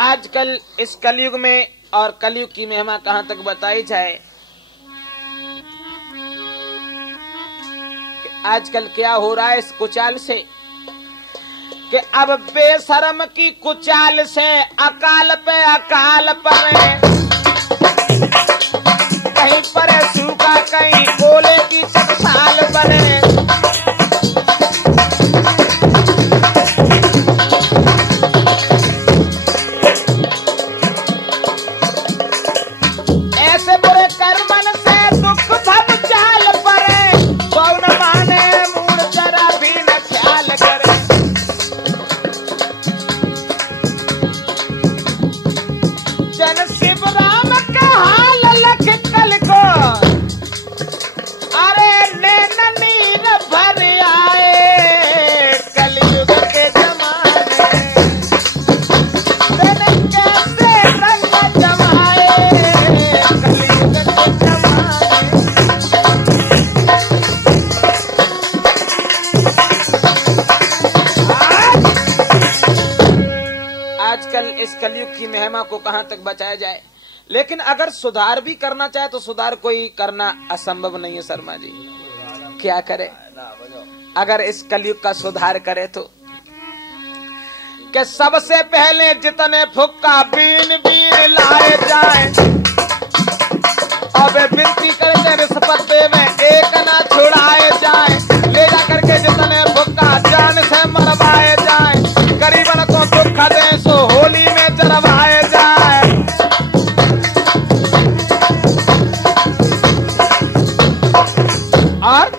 आजकल इस कलयुग में और कलयुग की महिमा कहां तक बताई जाए। आजकल क्या हो रहा है इस कुचाल से, कि अब बेशरम की कुचाल से अकाल पे अकाल पड़े, कहीं पर सूखा कहीं ओले की टकसाल बने। ऐसे बुरे कर्मन से दुख भव चाल पड़े, कौन माने मूड जरा भी न ख्याल करे। जन शिव राम का हाल लख कल को, अरे नैन नीर भर आए, कलयुग के जमाने, दिन कैसे रंग जमाए, कलयुग के जमाने। आजकल इस कलयुग की महिमा को कहां तक बचाया जाए। लेकिन अगर सुधार भी करना चाहे तो सुधार कोई करना असंभव नहीं है शर्मा जी। क्या करे अगर इस कलयुग का सुधार करे तो, कि सबसे पहले जितने फुक्का बीन बीन लाए जाए, अब विनती करते रिश्वत में एक ना छुड़ाए जाए, ले जा करके जितने फुक्का जान से मरवाए जाए, गरीबन को दुख दे सो होली में जरवाए जाए। और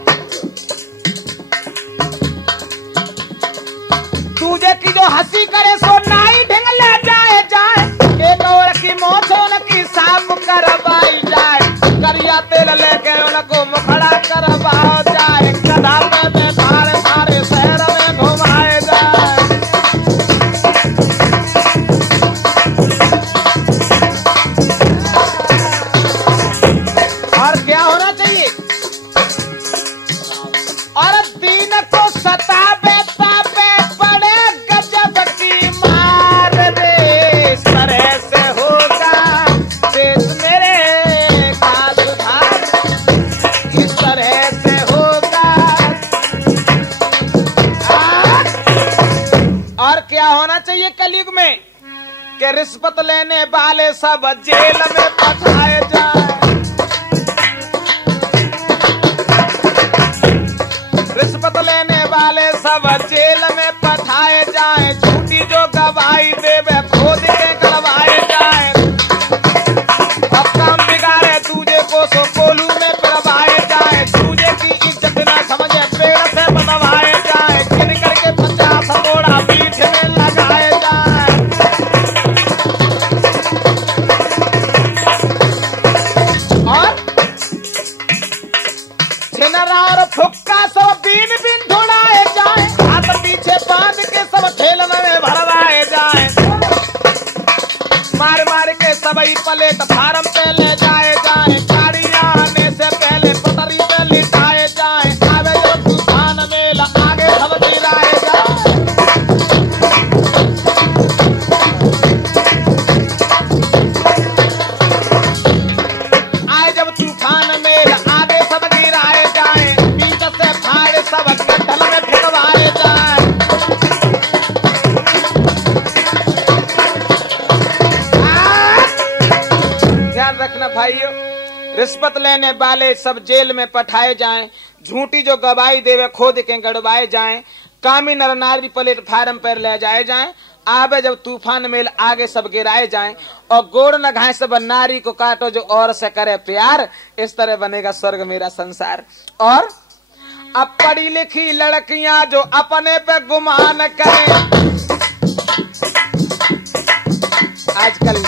दूजे की जो हंसी करे सो नाई ढिंगले जाए जाए, एक और की मोछ उनकी साफ करवाई जाए, करिया तेल लेके उनको मुखड़ा करवाओ जाए, गधा पे बैठार सारे शहर में घुमाए जाए। और क्या होना चाहिए कलयुग में कि रिश्वत लेने वाले सब जेल में पठाए जाए। रिश्वत लेने वाले सब जेल में पठाए जाए। झूठी जो गवाही देवे खोद के गलवाए जाए। अब काम बिगाड़े तुझे को सो कोलू में पिलवाए जाए। तुझे की इज्जत न समझे पेड़ से बनवाए जाए। गिन करके 50 घोड़ा पीठ में लगाए जाए। और छिनरा और फुक्का सब बीन बीन ढुड़ाए जाए। हाथ पीछे बांध के सब ठेलन में भरवाए जाए। मार मार के सबई प्लेट फार्म पे ले जाए जाए। गाड़ियां आने से पहले पटरी पे लिटाए जाए। आवे जब तूफान मेला आगे सब गिराए जाए। आए जब तूफान मेला आगे सब गिराए जाए। बीच से फाड़ सब गड्ढल में फिरवाए जाए। ध्यान रखना भाइयों, रिश्वत लेने वाले सब जेल में पठाए जाएं। झूठी जो गवाही देवे खोद के गड़वाए जाएं। कामी नर नारी प्लेटफार्म पर ले जाए जाएं। आवे जब तूफान मेल आगे सब गिराए जाएं। और गोड़ न घाय सब नारी को काटो जो और से करे प्यार। इस तरह बनेगा स्वर्ग मेरा संसार। और अब पढ़ी लिखी लड़कियां जो अपने पे गुमान करें। आजकल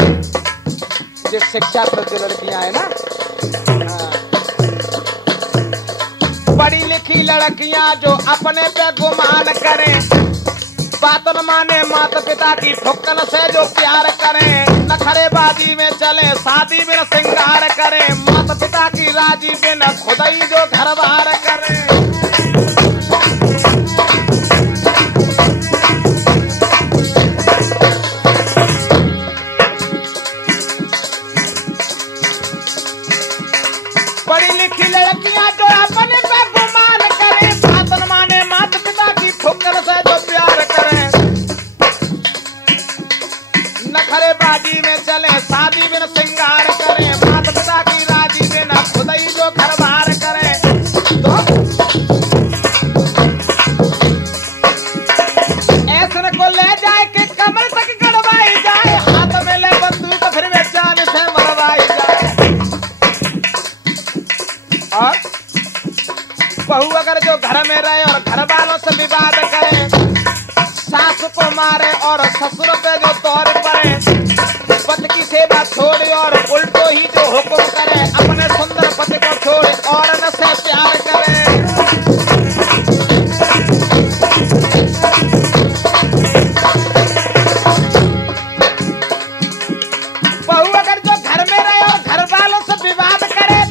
जो शिक्षा प्रति लड़कियां है ना, पढ़ी लिखी लड़कियां जो अपने पे गुमान करें। बात न माने माता पिता की ठुक्कन से जो प्यार करें। नखरेबाजी में चले शादी बिन श्रृंगार करें। माता पिता की राजी बिन खुदाई जो घर बार करें। पढ़ी लिखी लड़कियां जो अपने पे गुमान करें। बात न माने माता पिता की ठुक्कर से जो प्यार करें। नखरेबाजी में चले शादी बिन श्रृंगार करें। माता पिता की राजी बिन खुदाई जो घर बार करें। तो ऐसे को ले जाए कि कमर तक गड़वाई जाए। हाथ में ले बंदूक फिर में जान से मरवाई जाए। और बहू अगर जो घर में रहे और घर वालों से विवाद करे। सास को मारे और ससुर पे जो तौर पड़े। पति की सेवा छोड़े और उल्टो ही जो हुक्म करे। अपने सुंदर पति को छोड़े और न से प्यार करे। बहू अगर जो घर में रहे और घर वालों से विवाद करे।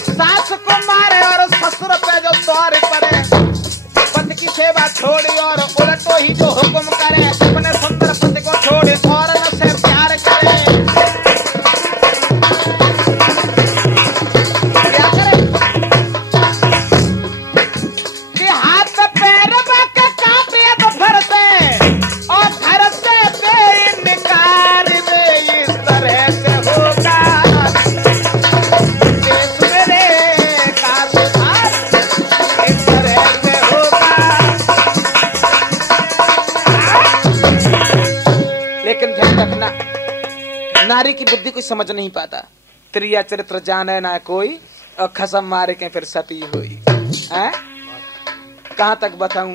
सास को मारे और ससुर पे जो तौर पड़े। पति की सेवा छोड़ी और उल्टो ही जो हुक्म करे। अपने सुंदर पति को छोड़े और न से प्यार करे। क्या करे कि हाथ पैर बाके कांपे तो घर से और घर से बेइनकार में इस तरह से होगा। लेकिन ध्यान रखना, नारी की बुद्धि कोई समझ नहीं पाता। त्रिया चरित्र जाने ना कोई और खसम मारे के फिर सती हुई। कहां तक बताऊं।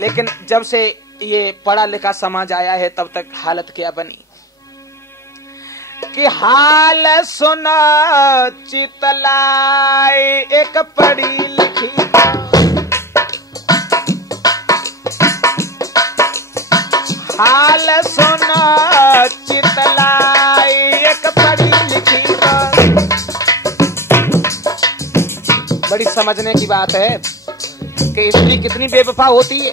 लेकिन जब से ये पढ़ा लिखा समाज आया है तब तक हालत क्या बनी कि हाल सुना चितलाई एक पढ़ी लिखी। हाल सुना चितलाई एक पढ़ी लिखी। बड़ी समझने की बात है कि स्त्री कितनी बेवफा होती है।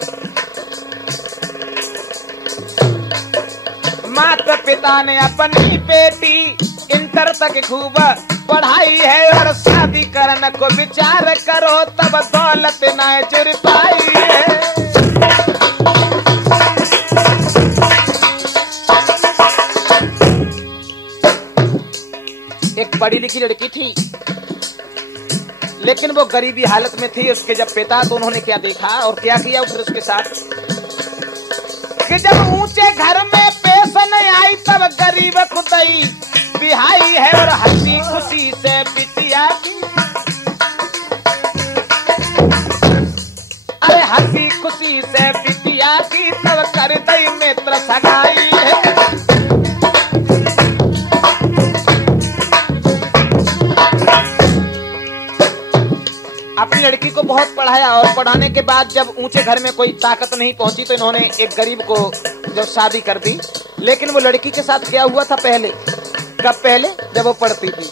माता पिता ने अपनी बेटी इंटर तक खूब पढ़ाई है और शादी करने को विचार करो तब दौलत न जुड़ पाई है। पढ़ी लिखी लड़की थी, लेकिन वो गरीबी हालत में थी। उसके जब पिता, तो उन्होंने क्या देखा और क्या किया फिर उसके साथ, कि जब ऊंचे घर में पेश नहीं आई तब गरीब खुदाई बिहाई है और हंसी खुशी से बिटिया की, अरे हंसी खुशी से बिटिया की तब कर दई मित्र सगाई है। अपनी लड़की को बहुत पढ़ाया और पढ़ाने के बाद जब ऊंचे घर में कोई ताकत नहीं पहुंची तो इन्होंने एक गरीब को जब शादी कर दी। लेकिन वो लड़की के साथ क्या हुआ था पहले, कब पहले, जब वो पढ़ती थी।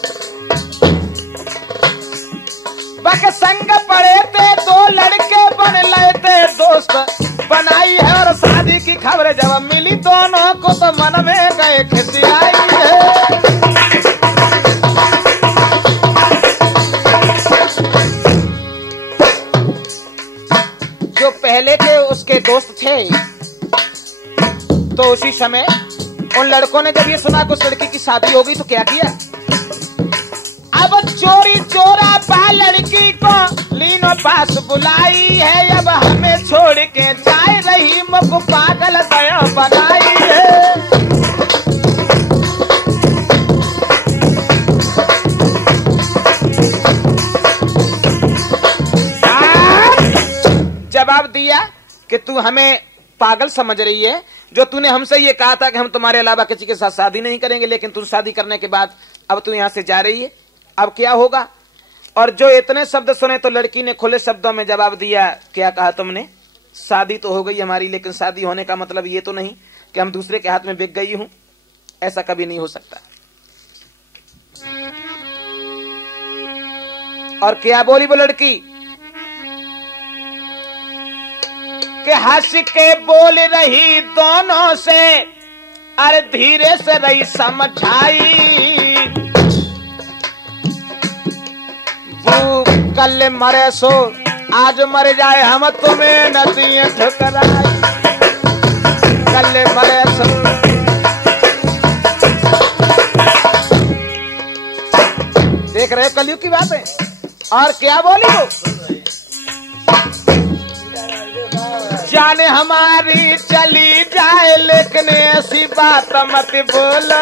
बक संग पढ़े थे दो लड़के बन लए थे दोस्त बनाई है और शादी की खबर जब मिली दोनों को तो मन में गए खिसियाई है। जो पहले के उसके दोस्त थे तो उसी समय उन लड़कों ने जब ये सुना कि उस लड़की की शादी होगी तो क्या किया, अब चोरी चोरा पा लड़की को लीनो पास बुलाई है, अब हमें छोड़ के जाए रही मुख पागल दया बनाई है। जवाब दिया कि तू हमें पागल समझ रही है, जो तूने हमसे ये कहा था कि हम तुम्हारे अलावा किसी के साथ शादी नहीं करेंगे, लेकिन तू शादी करने के बाद अब तू यहां से जा रही है, अब क्या होगा। और जो इतने शब्द सुने तो लड़की ने खुले शब्दों में जवाब दिया, क्या कहा तुमने, शादी तो हो गई हमारी, लेकिन शादी होने का मतलब ये तो नहीं कि हम दूसरे के हाथ में बिक गई हूं, ऐसा कभी नहीं हो सकता। और क्या बोली वो लड़की कि हंस के बोल रही दोनों से, अरे धीरे से रही समझाई, वो कल मरे सो आज मर जाए हम तुम्हें नदियां ठुकराई, कल मरे सो। देख रहे हो कलयुग की बात है। और क्या बोली वो, जाने हमारी चली जाए लेकिन ऐसी बात मत बोला,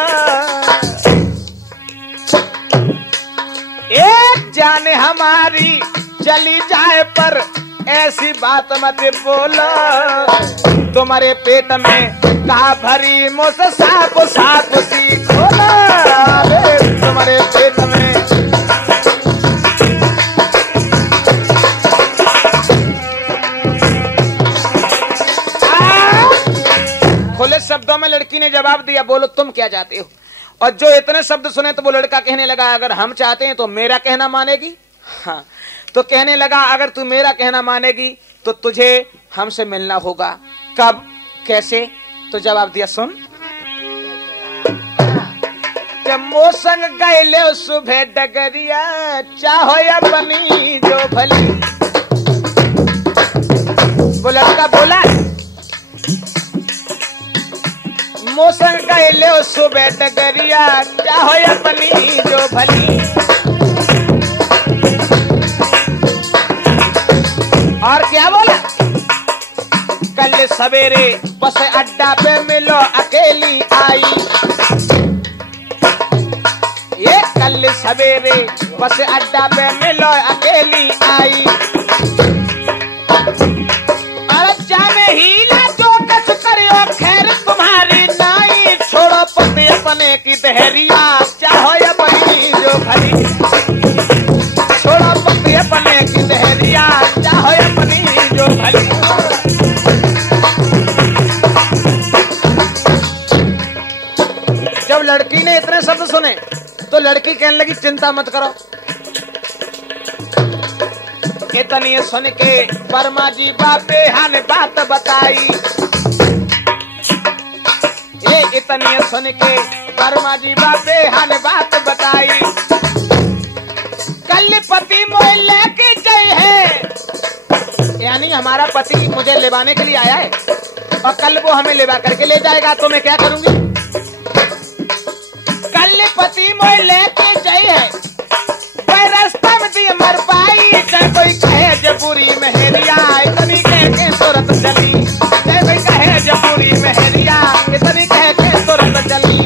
एक जाने हमारी चली जाए पर ऐसी बात मत बोला, तुम्हारे पेट में कहा भरी मुझ साप साप सीखो ना, तुम्हारे पेट में। खुले शब्दों में लड़की ने जवाब दिया, बोलो तुम क्या चाहते हो। और जो इतने शब्द सुने तो वो लड़का कहने लगा, अगर हम चाहते हैं तो मेरा कहना मानेगी। हाँ, तो कहने लगा अगर तू मेरा कहना मानेगी तो तुझे हमसे मिलना होगा। कब, कैसे, तो जवाब दिया सुन, मोसंग गए ले सुबह डगरिया चाहो या बनी जो भली। वो लड़का बोला मोसंग गए ले सुबह डगरिया चाहो या बनी जो भली। और क्या बोला, कल सवेरे बस अड्डा पे मिलो अकेली आई, ये कल सवेरे बस अड्डा पे मिलो अकेली आई। अरे जाने हीला जो कस करियो खैर तुम्हारी नाई, छोड़ो पति अपने की दहरिया चाहो या बनी जो भली। छोड़ो पति अपने की दहरिया चाहो या बनी जो भली। जब लड़की ने इतने शब्द सुने तो लड़की कहने लगी चिंता मत करो। इतनी सुन के वर्मा जी बापे हान बात बताई, ये इतनी सुन के वर्मा जी बापे हान बात बताई। कल पति मोए लेके गए है, यानी हमारा पति मुझे लेवाने के लिए आया है और कल वो हमें लेवा करके ले जाएगा, तो मैं क्या करूंगी। कल पति मोए लेके गए है दी मर पाई, चाहे कोई कहे जबूरी मेहरिया, इतनी कह के सूरत जली, चाहे कोई कहे जबूरी मेहरिया, इतनी कह के सूरत जली।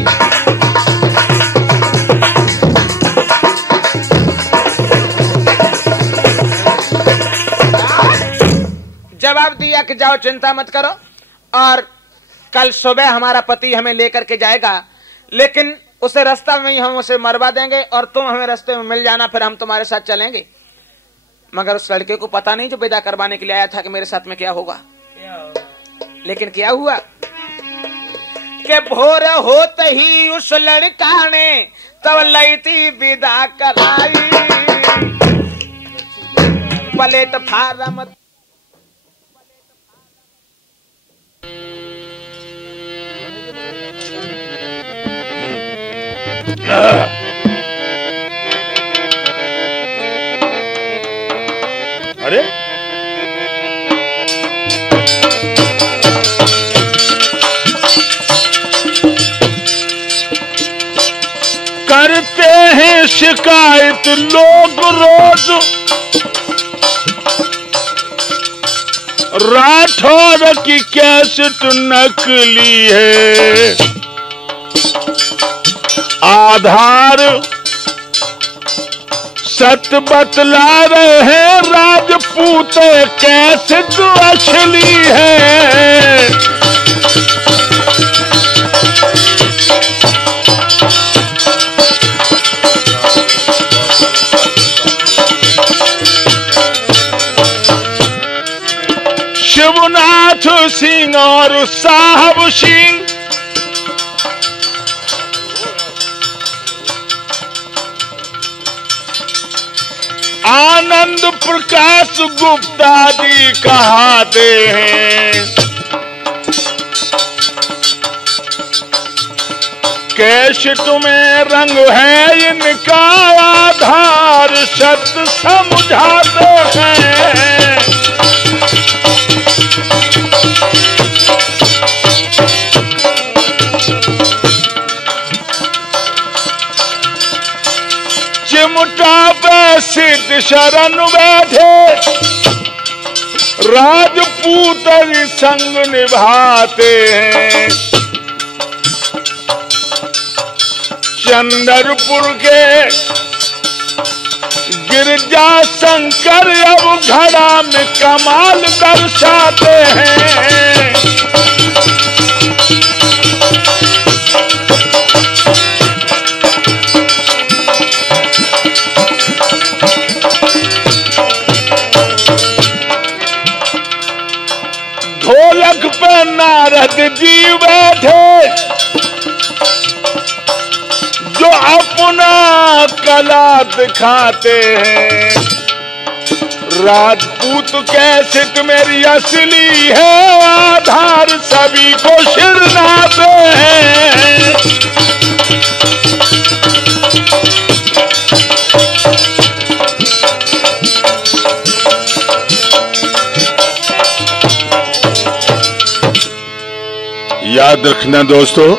जवाब दिया कि जाओ चिंता मत करो, और कल सुबह हमारा पति हमें लेकर के जाएगा, लेकिन उसे रास्ता में ही हम उसे मरवा देंगे और तुम हमें रास्ते में मिल जाना, फिर हम तुम्हारे साथ चलेंगे। मगर उस लड़के को पता नहीं जो विदा करवाने के लिए आया था कि मेरे साथ में क्या होगा। लेकिन क्या हुआ कि भोर होते ही उस लड़का ने तब लईती विदा कराई, प्लेट फार्म अरे करते हैं शिकायत लोग रोज, राठौर की कैसेट नकली है, आधार सत्य बतला रहे हैं, राजपूत कैसेट असली है। शिवनाथ सिंह और साहब सिंह आनंद प्रकाश गुप्ता जी कहते हैं, कैसेट में रंग है इनका, आधार सत्य समझाते हैं। चिमटा पे सिद्ध शरण बैठे, राजपूत संग निभाते हैं। चंद्रपुर के गिरजा शंकर अब घड़ा में कमाल दर्शाते हैं। ढोलक पे नारद जी बैठे, जो अपना कला दिखाते हैं। राजपूत कैसेट मेरी असली है, आधार सभी को शिरनाते हैं। याद रखना दोस्तों,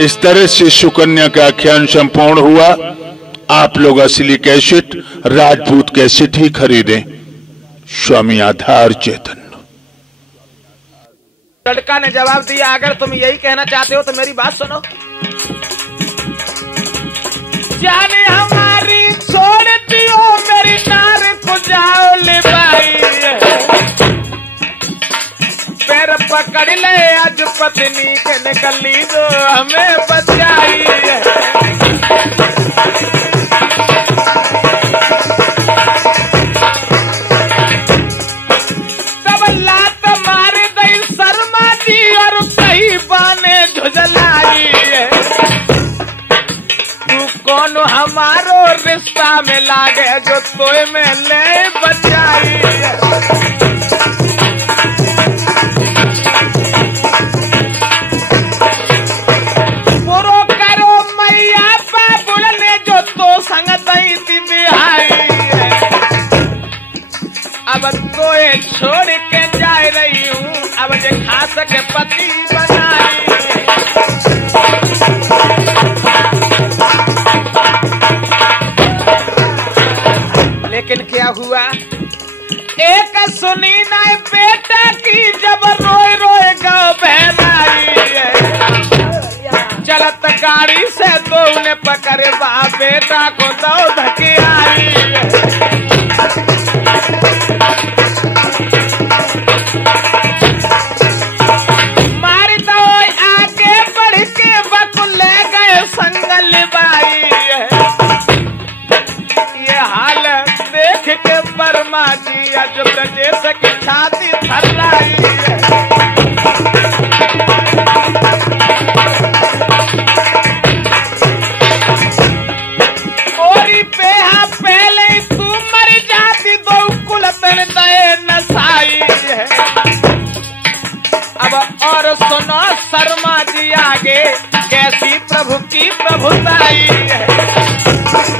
इस तरह से सुकन्या का आख्यान संपूर्ण हुआ। आप लोग असली कैसेट राजपूत कैसेट ही खरीदें। स्वामी आधार चेतन। लड़का ने जवाब दिया, अगर तुम यही कहना चाहते हो तो मेरी बात सुनो। जाने हमारी छोड़ती हो मेरी नार को जाओ ले भाई, पैर पकड़ ले आज पत्नी के निकली जो हमें बचाई है। तब लात मार दई शर्मा जी और कहीं बाने झुझलाई है। तू कौन हमारो रिश्ता में लागे जो तोय में ले बचाई है। अब कोई छोड़ के जा रही हूँ, अब जे खास के पति बनाई। हुआ एक सुनी ना बेटा की जब रोए रोए गो बहनाई चलत गाड़ी से दो उन्हें पकड़े बा बेटा को दो धके आई मारी तो आगे बढ़ के बकुल ले गए संगल बाई ये हाल देख के बर्मा जी अज ब्रजेश की छाती थर्राई ओरी पेहा पहले तू मर जाती दो कुलतन दए नसाई है अब और सुनो शर्मा जी आगे कैसी प्रभु की प्रभुताई है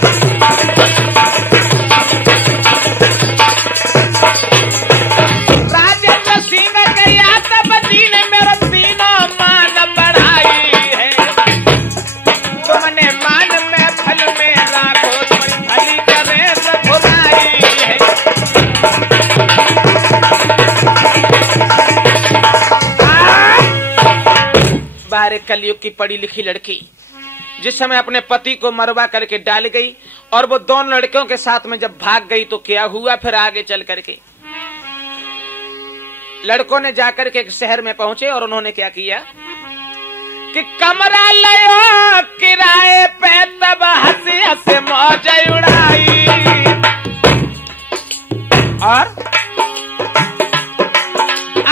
बाहर कलयुग की पढ़ी लिखी लड़की जिस समय अपने पति को मरवा करके डाल गई और वो दोनों लड़कियों के साथ में जब भाग गई तो क्या हुआ फिर आगे चल करके लड़कों ने जाकर के एक शहर में पहुंचे और उन्होंने क्या किया कि कमरा लियो किराए पे तब हंसी हंसी मौज उड़ाई और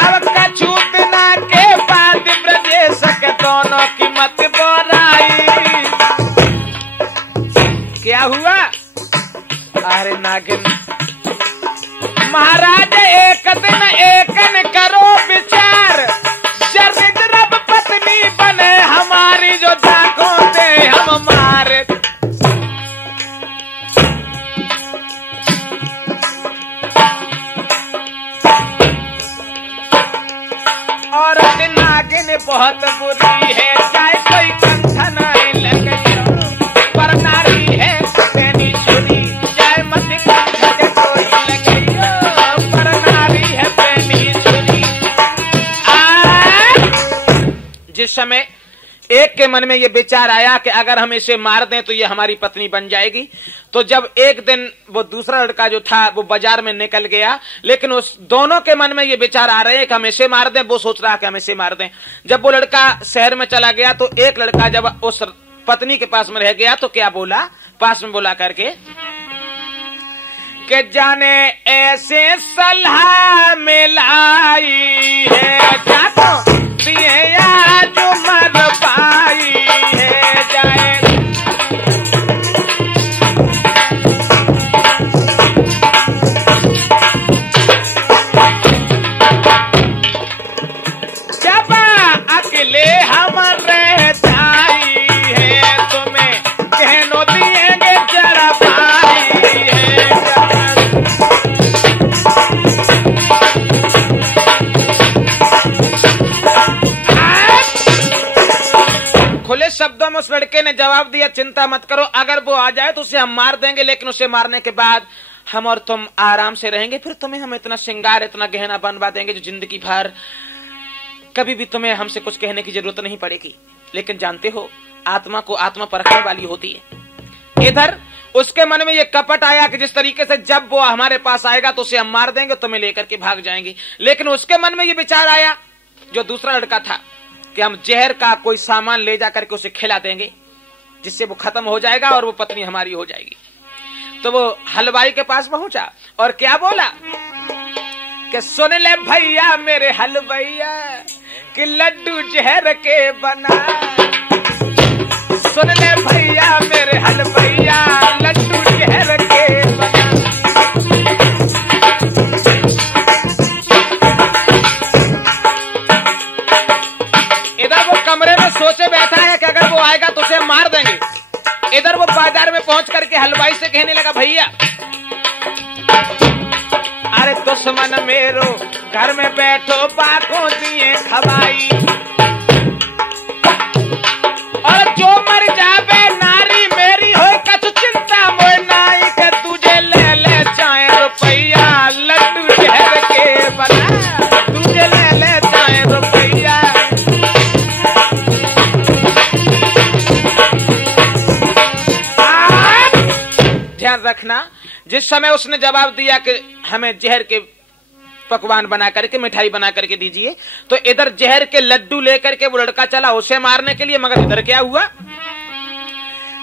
अब कछु दिना के बाद ब्रजेश के दोनों की मत बोराई क्या हुआ अरे नागिन महाराज एक दिन एकन करो विचार जब रब पत्नी बने हमारी जो झाकों दे हम मारे और नागिन बहुत बुरी है चाहे कोई कंठ नहीं लगे पर नारी है तेनी छुरी चाहे मत कंठ कोई लगे पर नारी है तेनी छुरी जिस समय एक के मन में ये विचार आया कि अगर हम इसे मार दें तो ये हमारी पत्नी बन जाएगी तो जब एक दिन वो दूसरा लड़का जो था वो बाजार में निकल गया लेकिन उस दोनों के मन में ये विचार आ रहे हैं कि हम इसे मार दें वो सोच रहा कि हम इसे मार दें जब वो लड़का शहर में चला गया तो एक लड़का जब उस पत्नी के पास में रह गया तो क्या बोला पास में बोला करके कि जाने ऐसे सलाह मिलाई है जाको दिए जो मर पाई है जाए जब अकेले हम रह जाई है तुम्हें कहनो दिएंगे जरा भाई है खुले शब्दों में उस लड़के ने जवाब दिया चिंता मत करो अगर वो आ जाए तो उसे हम मार देंगे लेकिन उसे मारने के बाद हम और तुम आराम से रहेंगे फिर तुम्हें हम इतना श्रृंगार इतना गहना बनवा देंगे जो जिंदगी भर कभी भी तुम्हें हमसे कुछ कहने की जरूरत नहीं पड़ेगी लेकिन जानते हो आत्मा को आत्मा परखने वाली होती है इधर उसके मन में ये कपट आया कि जिस तरीके से जब वो हमारे पास आएगा तो उसे हम मार देंगे तुम्हें लेकर के भाग जाएंगे लेकिन उसके मन में ये विचार आया जो दूसरा लड़का था कि हम जहर का कोई सामान ले जाकर के उसे खिला देंगे जिससे वो खत्म हो जाएगा और वो पत्नी हमारी हो जाएगी तो वो हलवाई के पास पहुंचा और क्या बोला कि सुन ले भैया मेरे हलवैया कि लड्डू जहर के बना सुन ले भैया मेरे हलवैया लड्डू जहर के बना इधर वो कमरे में सोचे बैठा है कि अगर वो आएगा तो उसे मार देंगे इधर वो बाजार में पहुंच करके हलवाई से कहने लगा भैया अरे दुश्मन मेरो घर में बैठो बातों दिए खवाई और जो मर जावे नारी मेरी हो कछु चिंता मोय नाई के तुझे ले ले चाहे ना, जिस समय उसने जवाब दिया कि हमें जहर के पकवान बना करके, मिठाई बना करके दीजिए, तो इधर जहर के लड्डू लेकर के वो लड़का चला उसे मारने के लिए। मगर इधर क्या हुआ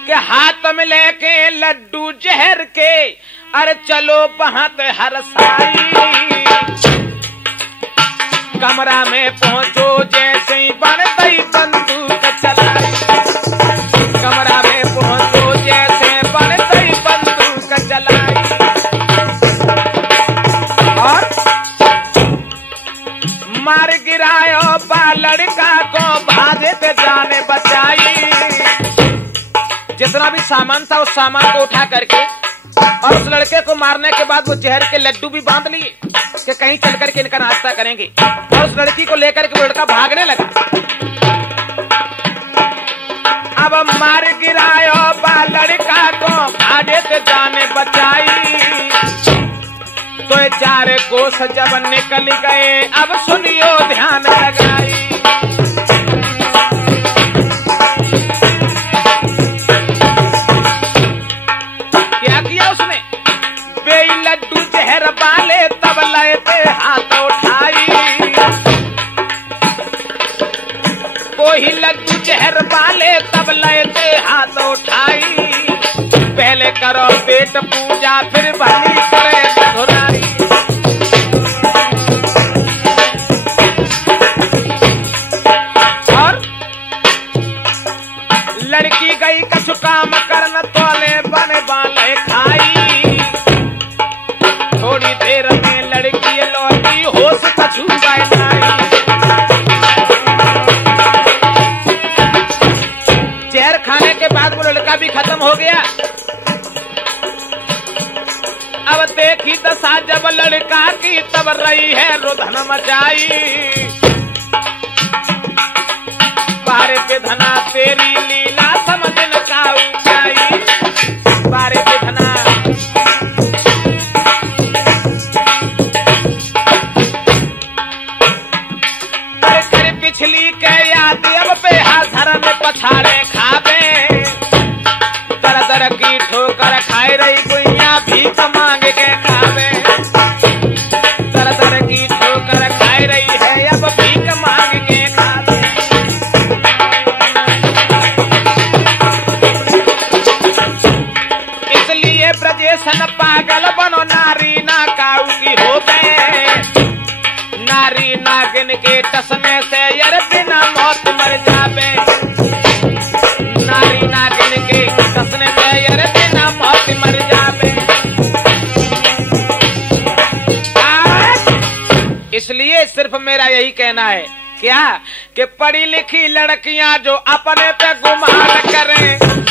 कि हाथ में लेके लड्डू जहर के, अरे चलो बहात हर साई, कमरा में पहुंचो जैसे ही बनती बंदूक चलाई, कमरा में पहुंचो जैसे बनती बंदूक चलाई, और मार गिरायो बा लड़का को भाजे पे जाने बचाई। जितना भी सामान था उस सामान को उठा करके और उस लड़के को मारने के बाद वो जहर के लड्डू भी बांध लिए कि कहीं चल करके इनका नाश्ता करेंगे, और उस लड़की को लेकर के वो लड़का भागने लगा। अब मार गिरायो बा लड़का को भागे से जाने बचाई, तो 4 कोस जब निकल गए, अब सुनियो ध्यान लगाई। क्या किया उसने? बेई लड्डू जहर वाले तब लए थे हाथ उठाई, कोई लड्डू जहर वाले तब लए थे हाथ उठाई, पहले करो पेट पूजा फिर भली करे धुराई। और लड़की गई कछु काम करन तोले बने बाले खाई, थोड़ी देर में लड़की लौटी होश कछु बैठाई। जहर खाने के बाद वो लड़का भी खत्म हो गया। अब देखी दशा जब लड़का की तब रही है रुधन मचाई, बारे पे धना तेरी लीला समझन का ऊंचाई, बारे पे धना कर पिछली के याद अब पे हाथ में पछाड़े खावे, दर दर की ठोकर खाए रही गुइया भीख मांग के खावे, दर दर की ठोकर खाए रही है अब भीख मांग के खावे। इसलिए ब्रजेशन पागल बनो नारी ना काऊ की हो गए, नारी नागिन के टसने से यार बिना मौत मर जावे, नारी नागिन के टसने से यार बिना मौत मर जावे। इसलिए सिर्फ मेरा यही कहना है क्या कि पढ़ी लिखी लड़कियां जो अपने पे गुमान करें,